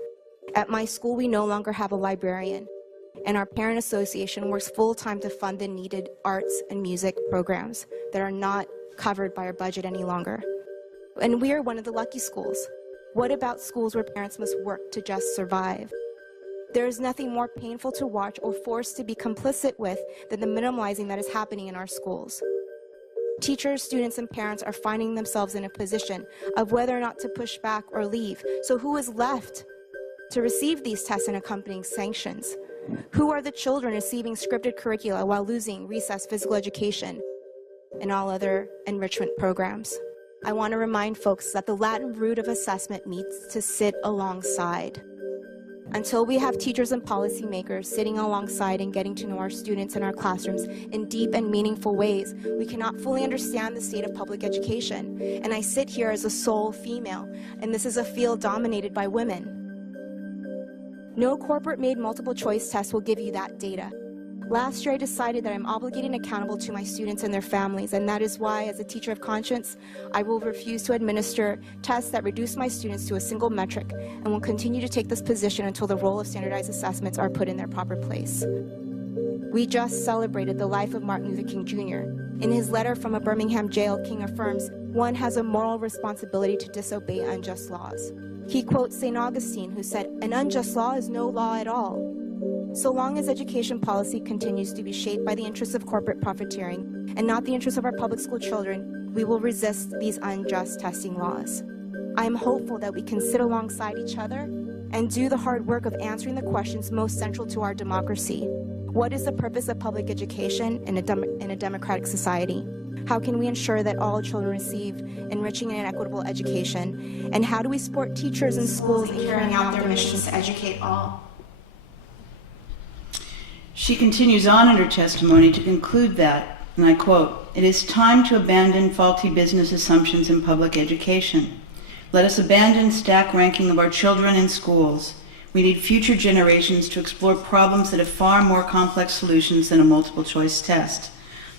At my school, we no longer have a librarian, and our parent association works full-time to fund the needed arts and music programs that are not covered by our budget any longer. And we are one of the lucky schools. What about schools where parents must work to just survive? There is nothing more painful to watch or forced to be complicit with than the minimalizing that is happening in our schools. Teachers, students, and parents are finding themselves in a position of whether or not to push back or leave. So who is left to receive these tests and accompanying sanctions? Who are the children receiving scripted curricula while losing recess physical education and all other enrichment programs? I want to remind folks that the Latin root of assessment means to sit alongside. Until we have teachers and policymakers sitting alongside and getting to know our students in our classrooms in deep and meaningful ways, we cannot fully understand the state of public education. And I sit here as a sole female, and this is a field dominated by women. No corporate-made multiple choice test will give you that data. Last year, I decided that I'm obligated and accountable to my students and their families, and that is why, as a teacher of conscience, I will refuse to administer tests that reduce my students to a single metric and will continue to take this position until the role of standardized assessments are put in their proper place. We just celebrated the life of Martin Luther King Jr. In his letter from a Birmingham jail, King affirms, "One has a moral responsibility to disobey unjust laws." He quotes St. Augustine, who said, "An unjust law is no law at all." So long as education policy continues to be shaped by the interests of corporate profiteering and not the interests of our public school children, we will resist these unjust testing laws. I am hopeful that we can sit alongside each other and do the hard work of answering the questions most central to our democracy. What is the purpose of public education in a democratic society? How can we ensure that all children receive enriching and equitable education? And how do we support teachers and schools in carrying out their missions to educate all? She continues on in her testimony to conclude that, and I quote, "It is time to abandon faulty business assumptions in public education. Let us abandon stack ranking of our children in schools. We need future generations to explore problems that have far more complex solutions than a multiple choice test.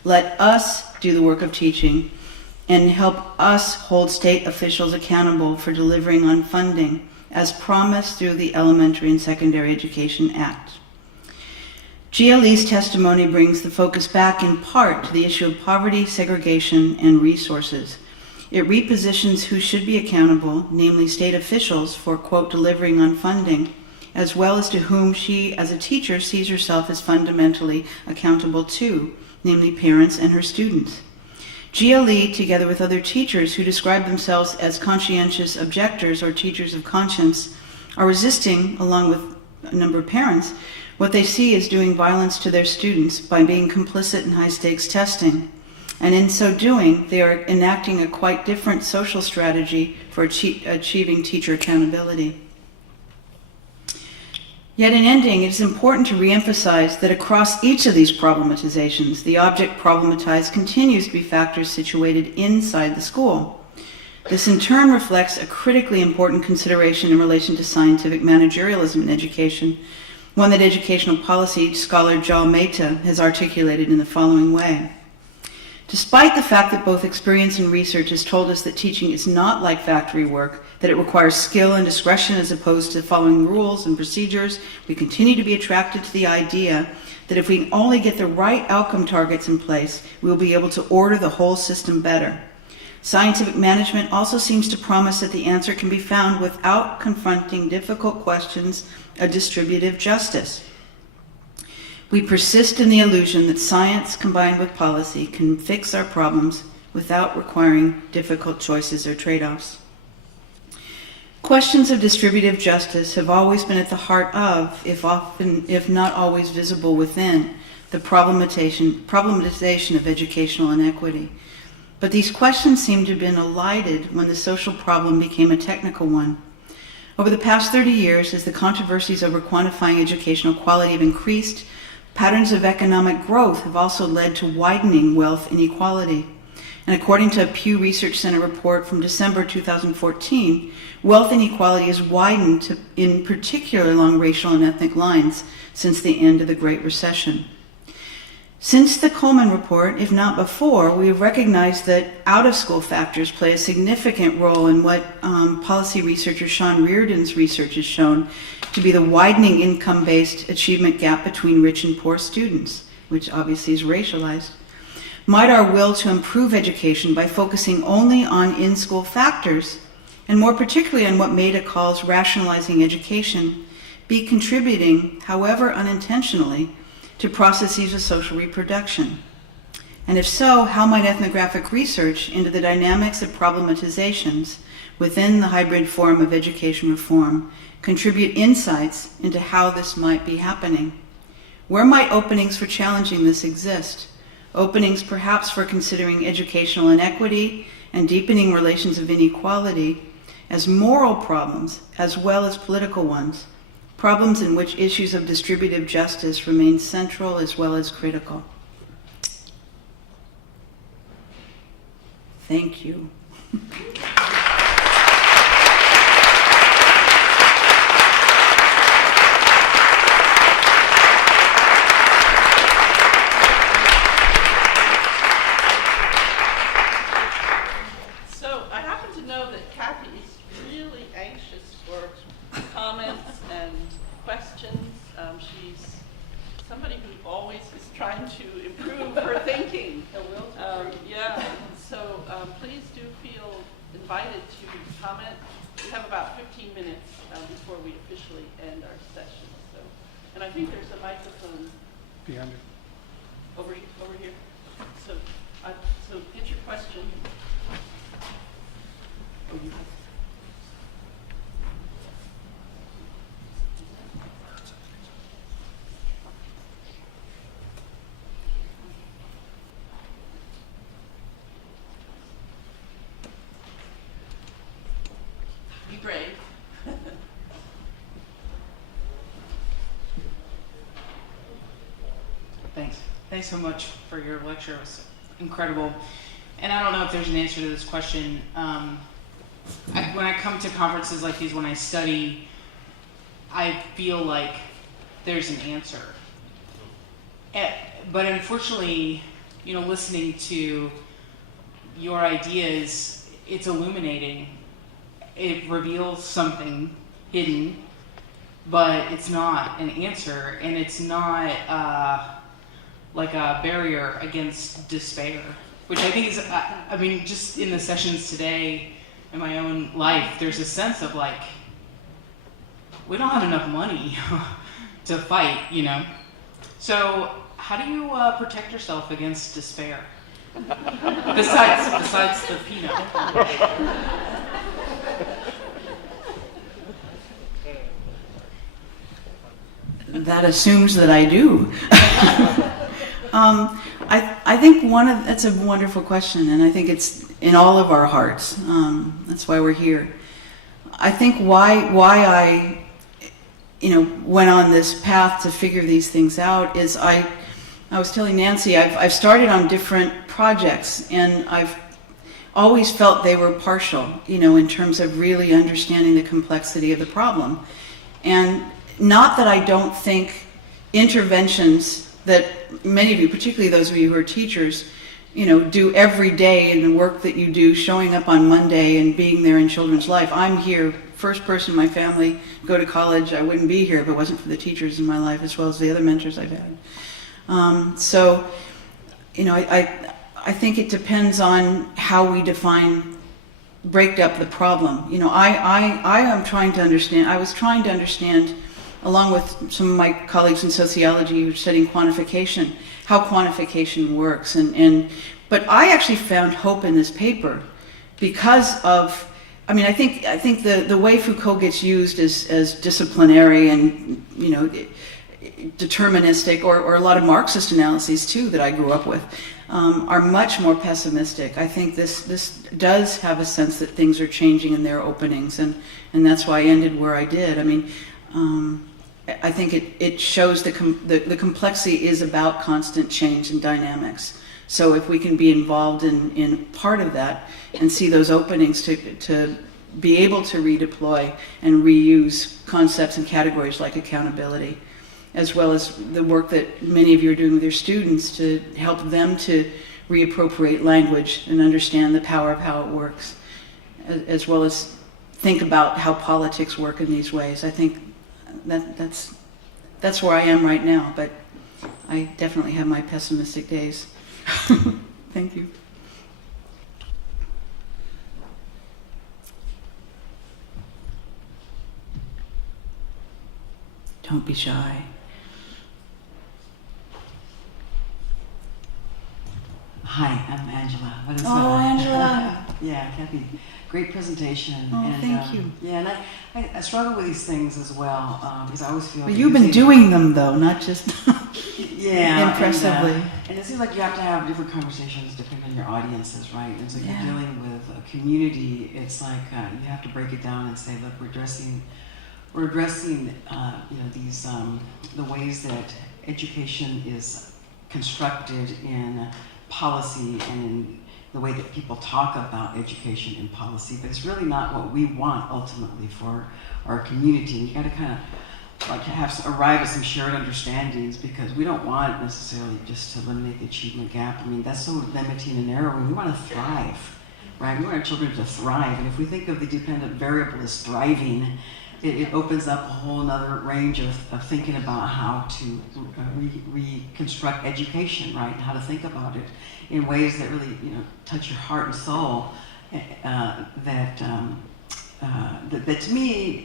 Let us do the work of teaching and help us hold state officials accountable for delivering on funding as promised through the Elementary and Secondary Education Act." GLE's testimony brings the focus back in part to the issue of poverty, segregation, and resources. It repositions who should be accountable, namely state officials, for, quote, delivering on funding, as well as to whom she, as a teacher, sees herself as fundamentally accountable to, namely parents and her students. GLE, together with other teachers who describe themselves as conscientious objectors or teachers of conscience, are resisting, along with a number of parents, what they see as doing violence to their students by being complicit in high-stakes testing. And in so doing, they are enacting a quite different social strategy for achieving teacher accountability. Yet in ending, it is important to reemphasize that across each of these problematizations, the object problematized continues to be factors situated inside the school. This in turn reflects a critically important consideration in relation to scientific managerialism in education, one that educational policy scholar Joel Mehta has articulated in the following way. Despite the fact that both experience and research has told us that teaching is not like factory work, that it requires skill and discretion as opposed to following rules and procedures, we continue to be attracted to the idea that if we only get the right outcome targets in place, we will be able to order the whole system better. Scientific management also seems to promise that the answer can be found without confronting difficult questions of distributive justice. We persist in the illusion that science combined with policy can fix our problems without requiring difficult choices or trade-offs. Questions of distributive justice have always been at the heart of, if not always visible within, the problematization of educational inequity. But these questions seem to have been elided when the social problem became a technical one. Over the past 30 years, as the controversies over quantifying educational quality have increased, patterns of economic growth have also led to widening wealth inequality. And according to a Pew Research Center report from December 2014, wealth inequality has widened in particular along racial and ethnic lines since the end of the Great Recession. Since the Coleman report, if not before, we have recognized that out-of-school factors play a significant role in what policy researcher Sean Reardon's research has shown to be the widening income-based achievement gap between rich and poor students, which obviously is racialized. Might our will to improve education by focusing only on in-school factors, and more particularly on what Mehta calls rationalizing education, be contributing, however unintentionally, to processes of social reproduction? And if so, how might ethnographic research into the dynamics of problematizations within the hybrid form of education reform contribute insights into how this might be happening? Where might openings for challenging this exist? Openings perhaps for considering educational inequity and deepening relations of inequality as moral problems as well as political ones, problems in which issues of distributive justice remain central as well as critical. Thank you. invited to comment. We have about 15 minutes before we officially end our session. So, and I think there's a microphone behind it. over here. So, so get your question. Oh, you have. Be brave. Thanks. Thanks so much for your lecture. It was incredible. And I don't know if there's an answer to this question. When I come to conferences like these, when I study, I feel like there's an answer. But unfortunately, you know, listening to your ideas, it's illuminating. It reveals something hidden, but it's not an answer, and it's not like a barrier against despair, which I think is, I mean, just in the sessions today, in my own life, there's a sense of like, we don't have enough money to fight, you know? So how do you protect yourself against despair? besides the peanut. That assumes that I do. I think that's a wonderful question, and I think it's in all of our hearts. That's why we're here. I think why I, went on this path to figure these things out is I was telling Nancy, I've started on different projects, and I've always felt they were partial, in terms of really understanding the complexity of the problem. And not that I don't think interventions that many of you, particularly those of you who are teachers, do every day in the work that you do, showing up on Monday and being there in children's life. I'm here, first person in my family, go to college. I wouldn't be here if it wasn't for the teachers in my life, as well as the other mentors I've had. I think it depends on how we break up the problem. I am trying to understand, I was trying to understand, along with some of my colleagues in sociology who are studying quantification, how quantification works. But I actually found hope in this paper because of, I think the way Foucault gets used as disciplinary and, deterministic, or a lot of Marxist analyses too that I grew up with, are much more pessimistic. I think this does have a sense that things are changing in their openings, and that's why I ended where I did. I think it shows the complexity is about constant change and dynamics. So if we can be involved in part of that and see those openings to be able to redeploy and reuse concepts and categories like accountability, as well as the work that many of you are doing with your students to help them to reappropriate language and understand the power of how it works, as well as think about how politics work in these ways. I think that's where I am right now, but I definitely have my pessimistic days. Thank you. Don't be shy. Hi, I'm Angela. Oh, Angela. Yeah, Kathy. Great presentation. Oh, thank you. Yeah, and I struggle with these things as well, because I always feel... But you've been doing them, though, not just yeah, impressively. And it seems like you have to have different conversations depending on your audiences, right? And so Yeah. you're dealing with a community, it's like you have to break it down and say, look, we're addressing these, the ways that education is constructed in policy and in the way that people talk about education and policy, but it's really not what we want ultimately for our community. And you got to kind of like to arrive at some shared understandings, because we don't want necessarily just to eliminate the achievement gap. That's so limiting and narrowing. We want to thrive, right? We want our children to thrive, and if we think of the dependent variable as thriving, it opens up a whole other range of thinking about how to reconstruct education, right? And how to think about it in ways that really, touch your heart and soul. that to me,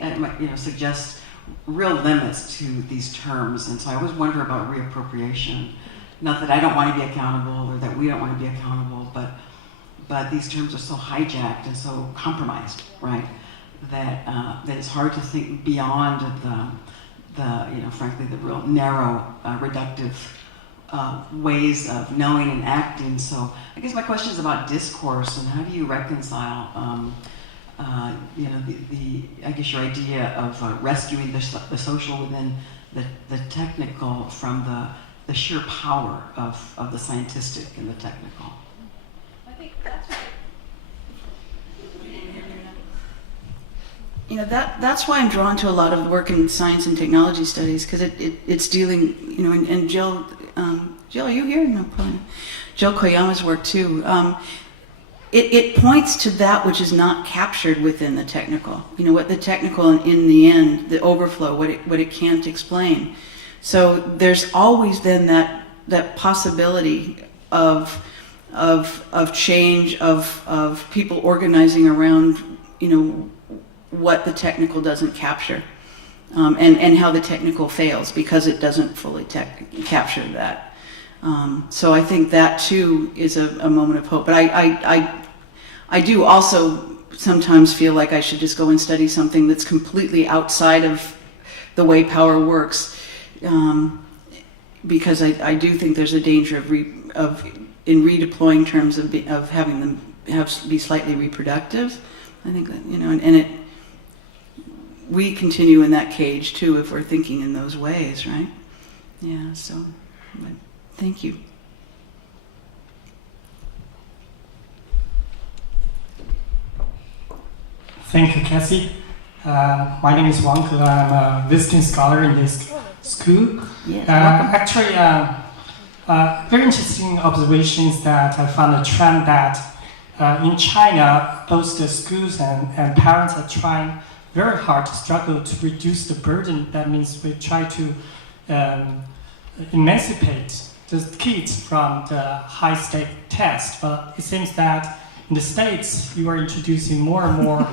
suggests real limits to these terms. And so I always wonder about reappropriation. Not that I don't want to be accountable or that we don't want to be accountable, but these terms are so hijacked and so compromised, right? That it's hard to think beyond frankly, the real narrow, reductive ways of knowing and acting. So I guess my question is about discourse and how do you reconcile, I guess your idea of rescuing the social within the technical from the sheer power of the scientific and the technical. I think that's right. That's why I'm drawn to a lot of work in science and technology studies, because it's dealing, and Jill, are you here? No, probably. Jill Koyama's work too. It points to that which is not captured within the technical. What the technical, in the end, the overflow, what it can't explain. So there's always then that possibility of change, of people organizing around, what the technical doesn't capture, and how the technical fails because it doesn't fully capture that. So I think that too is a moment of hope. But I do also sometimes feel like I should just go and study something that's completely outside of the way power works, because I do think there's a danger of in redeploying terms of having them be slightly reproductive. I think that we continue in that cage too if we're thinking in those ways, right? Yeah. So, thank you. Thank you, Cassie. My name is Wang He. I'm a visiting scholar in this school. Yes, actually, very interesting observations that I found a trend that in China, both the schools and parents are trying very hard to struggle to reduce the burden. That means we try to emancipate the kids from the high-stake test. But it seems that in the States, you are introducing more and more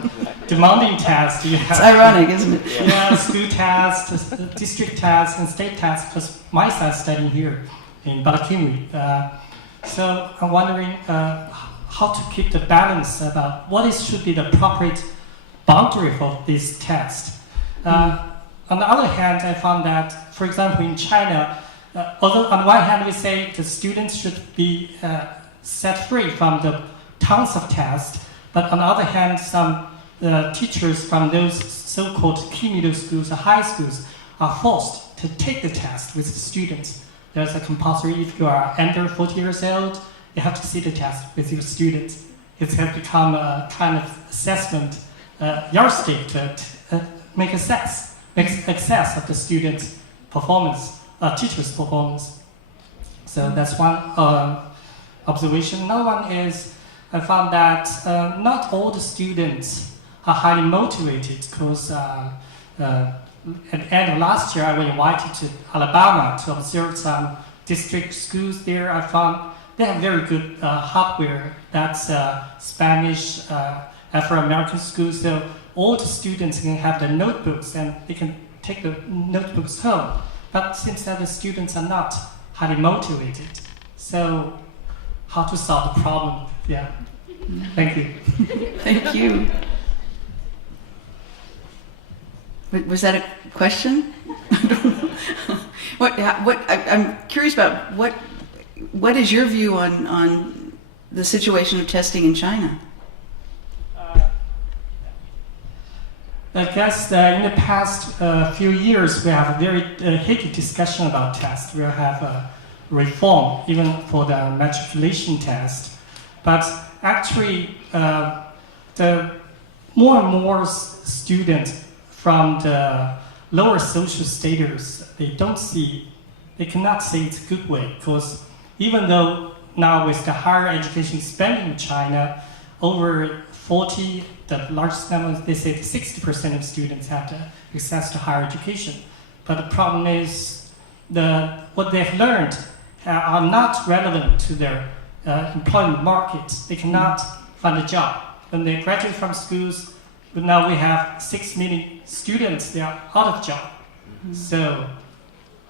demanding tests. It's ironic, isn't it? Yeah, school tests, district tests, and state tests, because my son's studying here in Balakimui. So I'm wondering how to keep the balance about what should be the appropriate boundary for this test. On the other hand, I found that, for example, in China, although on one hand we say the students should be set free from the tons of tests, but on the other hand, some teachers from those so-called key middle schools or high schools are forced to take the test with the students. There's a compulsory, if you are under 40 years old, you have to see the test with your students. It has become a kind of assessment yardstick to make access of the students' performance, teachers' performance. So that's one observation. Another one is I found that not all the students are highly motivated, because at the end of last year I was invited to Alabama to observe some district schools there. I found they have very good hardware. That's Spanish, Afro-American schools. So all the students can have their notebooks and they can take the notebooks home. But since that the students are not highly motivated, so how to solve the problem? Yeah. Thank you. Thank you. Was that a question? I'm curious about what is your view on the situation of testing in China? I guess in the past few years we have a very heated discussion about tests. We have a reform even for the matriculation test. But actually, the more and more students from the lower social status, they cannot say it's a good way, because even though now with the higher education spending in China, over 40, the largest number, they say 60% of students have access to higher education. But the problem is what they've learned are not relevant to their employment market. They cannot find a job when they graduate from schools, but now we have 6 million students, they are out of job. So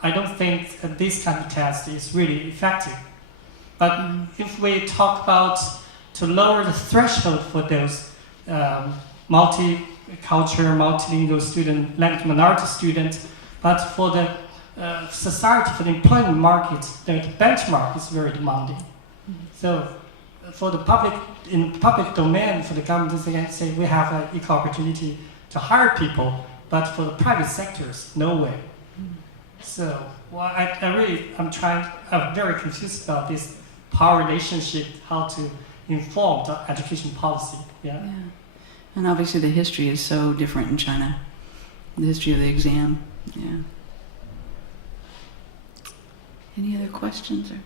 I don't think that this kind of test is really effective. But if we talk about to lower the threshold for those multicultural, multilingual student, language minority students, but for the society, for the employment market, the benchmark is very demanding. So for the public, in public domain, for the government, they can say we have an equal opportunity to hire people, but for the private sectors, no way. So well, I'm very confused about this power relationship, how to inform the education policy. Yeah. And obviously the history is so different in China, the history of the exam. Yeah. Any other questions? Or?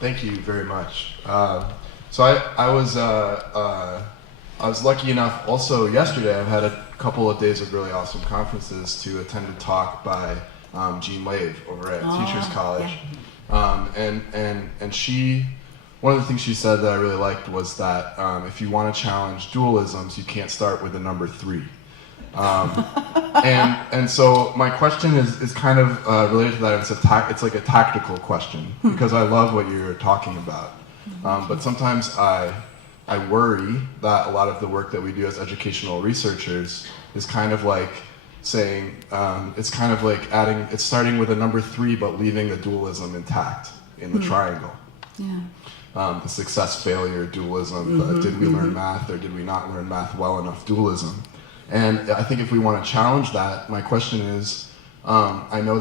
Thank you very much. So I was lucky enough also yesterday. I've had a couple of days of really awesome conferences to attend a talk by Jean Lave over at Teachers College. Yeah. And she, one of the things she said that I really liked was that if you want to challenge dualisms, you can't start with the number 3. And so my question is kind of related to that. It's like a tactical question, because I love what you're talking about. But sometimes I worry that a lot of the work that we do as educational researchers is kind of like saying, it's kind of like it's starting with a number 3 but leaving the dualism intact in the triangle. Yeah. The success-failure dualism, did we learn math or did we not learn math well enough dualism. And I think if we want to challenge that, my question is, I know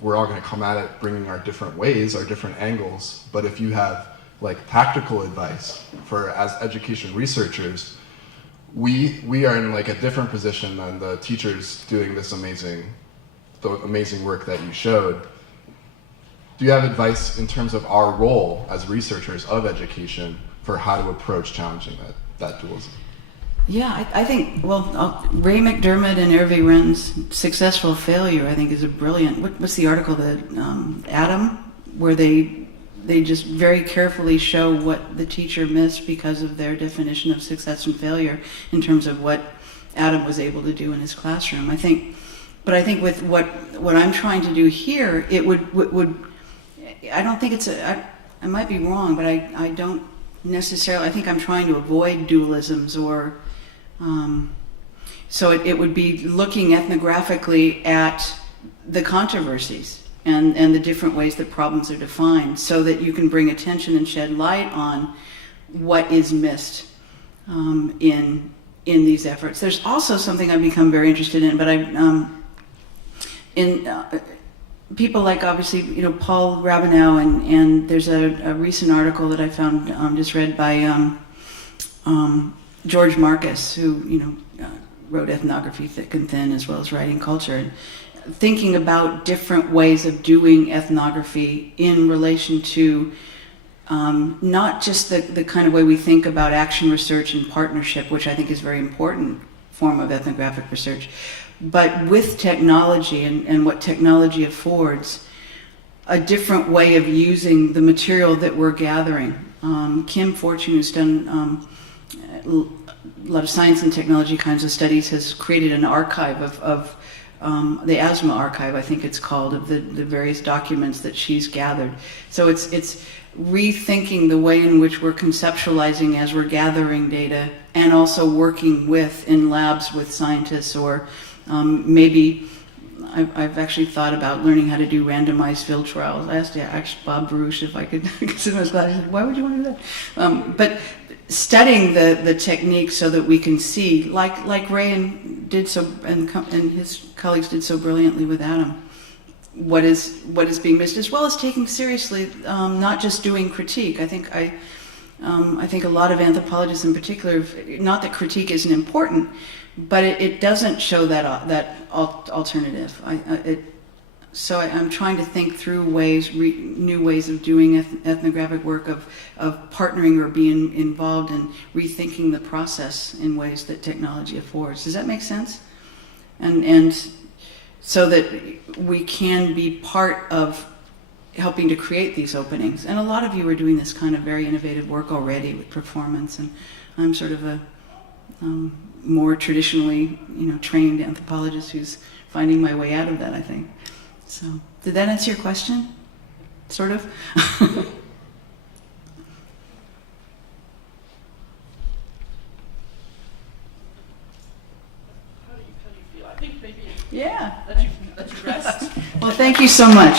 we're all going to come at it bringing our different ways, our different angles, but if you have like tactical advice for as education researchers, we are in like a different position than the teachers doing this amazing work that you showed. Do you have advice in terms of our role as researchers of education for how to approach challenging that dualism? Yeah, I think, Ray McDermott and Hervé Rennes' Successful Failure, I think, is a brilliant, what's the article, that Adam, where they just very carefully show what the teacher missed because of their definition of success and failure in terms of what Adam was able to do in his classroom. I think with what I'm trying to do here, it would I don't think I might be wrong, but I don't necessarily, I think I'm trying to avoid dualisms or, so it would be looking ethnographically at the controversies and the different ways that problems are defined so that you can bring attention and shed light on what is missed in these efforts. There's also something I've become very interested in, but people like, obviously, Paul Rabinow, and there's a recent article that I found, just read by George Marcus, who wrote Ethnography, Thick and Thin, as well as Writing Culture, and thinking about different ways of doing ethnography in relation to not just the kind of way we think about action research and partnership, which I think is a very important form of ethnographic research, but with technology and what technology affords, a different way of using the material that we're gathering. Kim Fortune, who's done a lot of science and technology kinds of studies, has created an archive of the Asthma Archive, I think it's called, of the various documents that she's gathered. So it's rethinking the way in which we're conceptualizing as we're gathering data, and also working in labs with scientists, or maybe I've actually thought about learning how to do randomized field trials. I asked Bob Baruch if I could sit in his class. He said, "Why would you want to do that?" But studying the technique so that we can see, like Ray did so, and his colleagues did so brilliantly with Adam, what is being missed, as well as taking seriously, not just doing critique. I think a lot of anthropologists in particular, not that critique isn't important, but it doesn't show that alternative. So I'm trying to think through new ways of doing ethnographic work, of partnering or being involved in rethinking the process in ways that technology affords. Does that make sense? And so that we can be part of helping to create these openings. And a lot of you are doing this kind of very innovative work already with performance, and I'm sort of a more traditionally, trained anthropologist who's finding my way out of that, I think. So, did that answer your question? Sort of? How do you feel? I think maybe Yeah. let you rest. Well, thank you so much.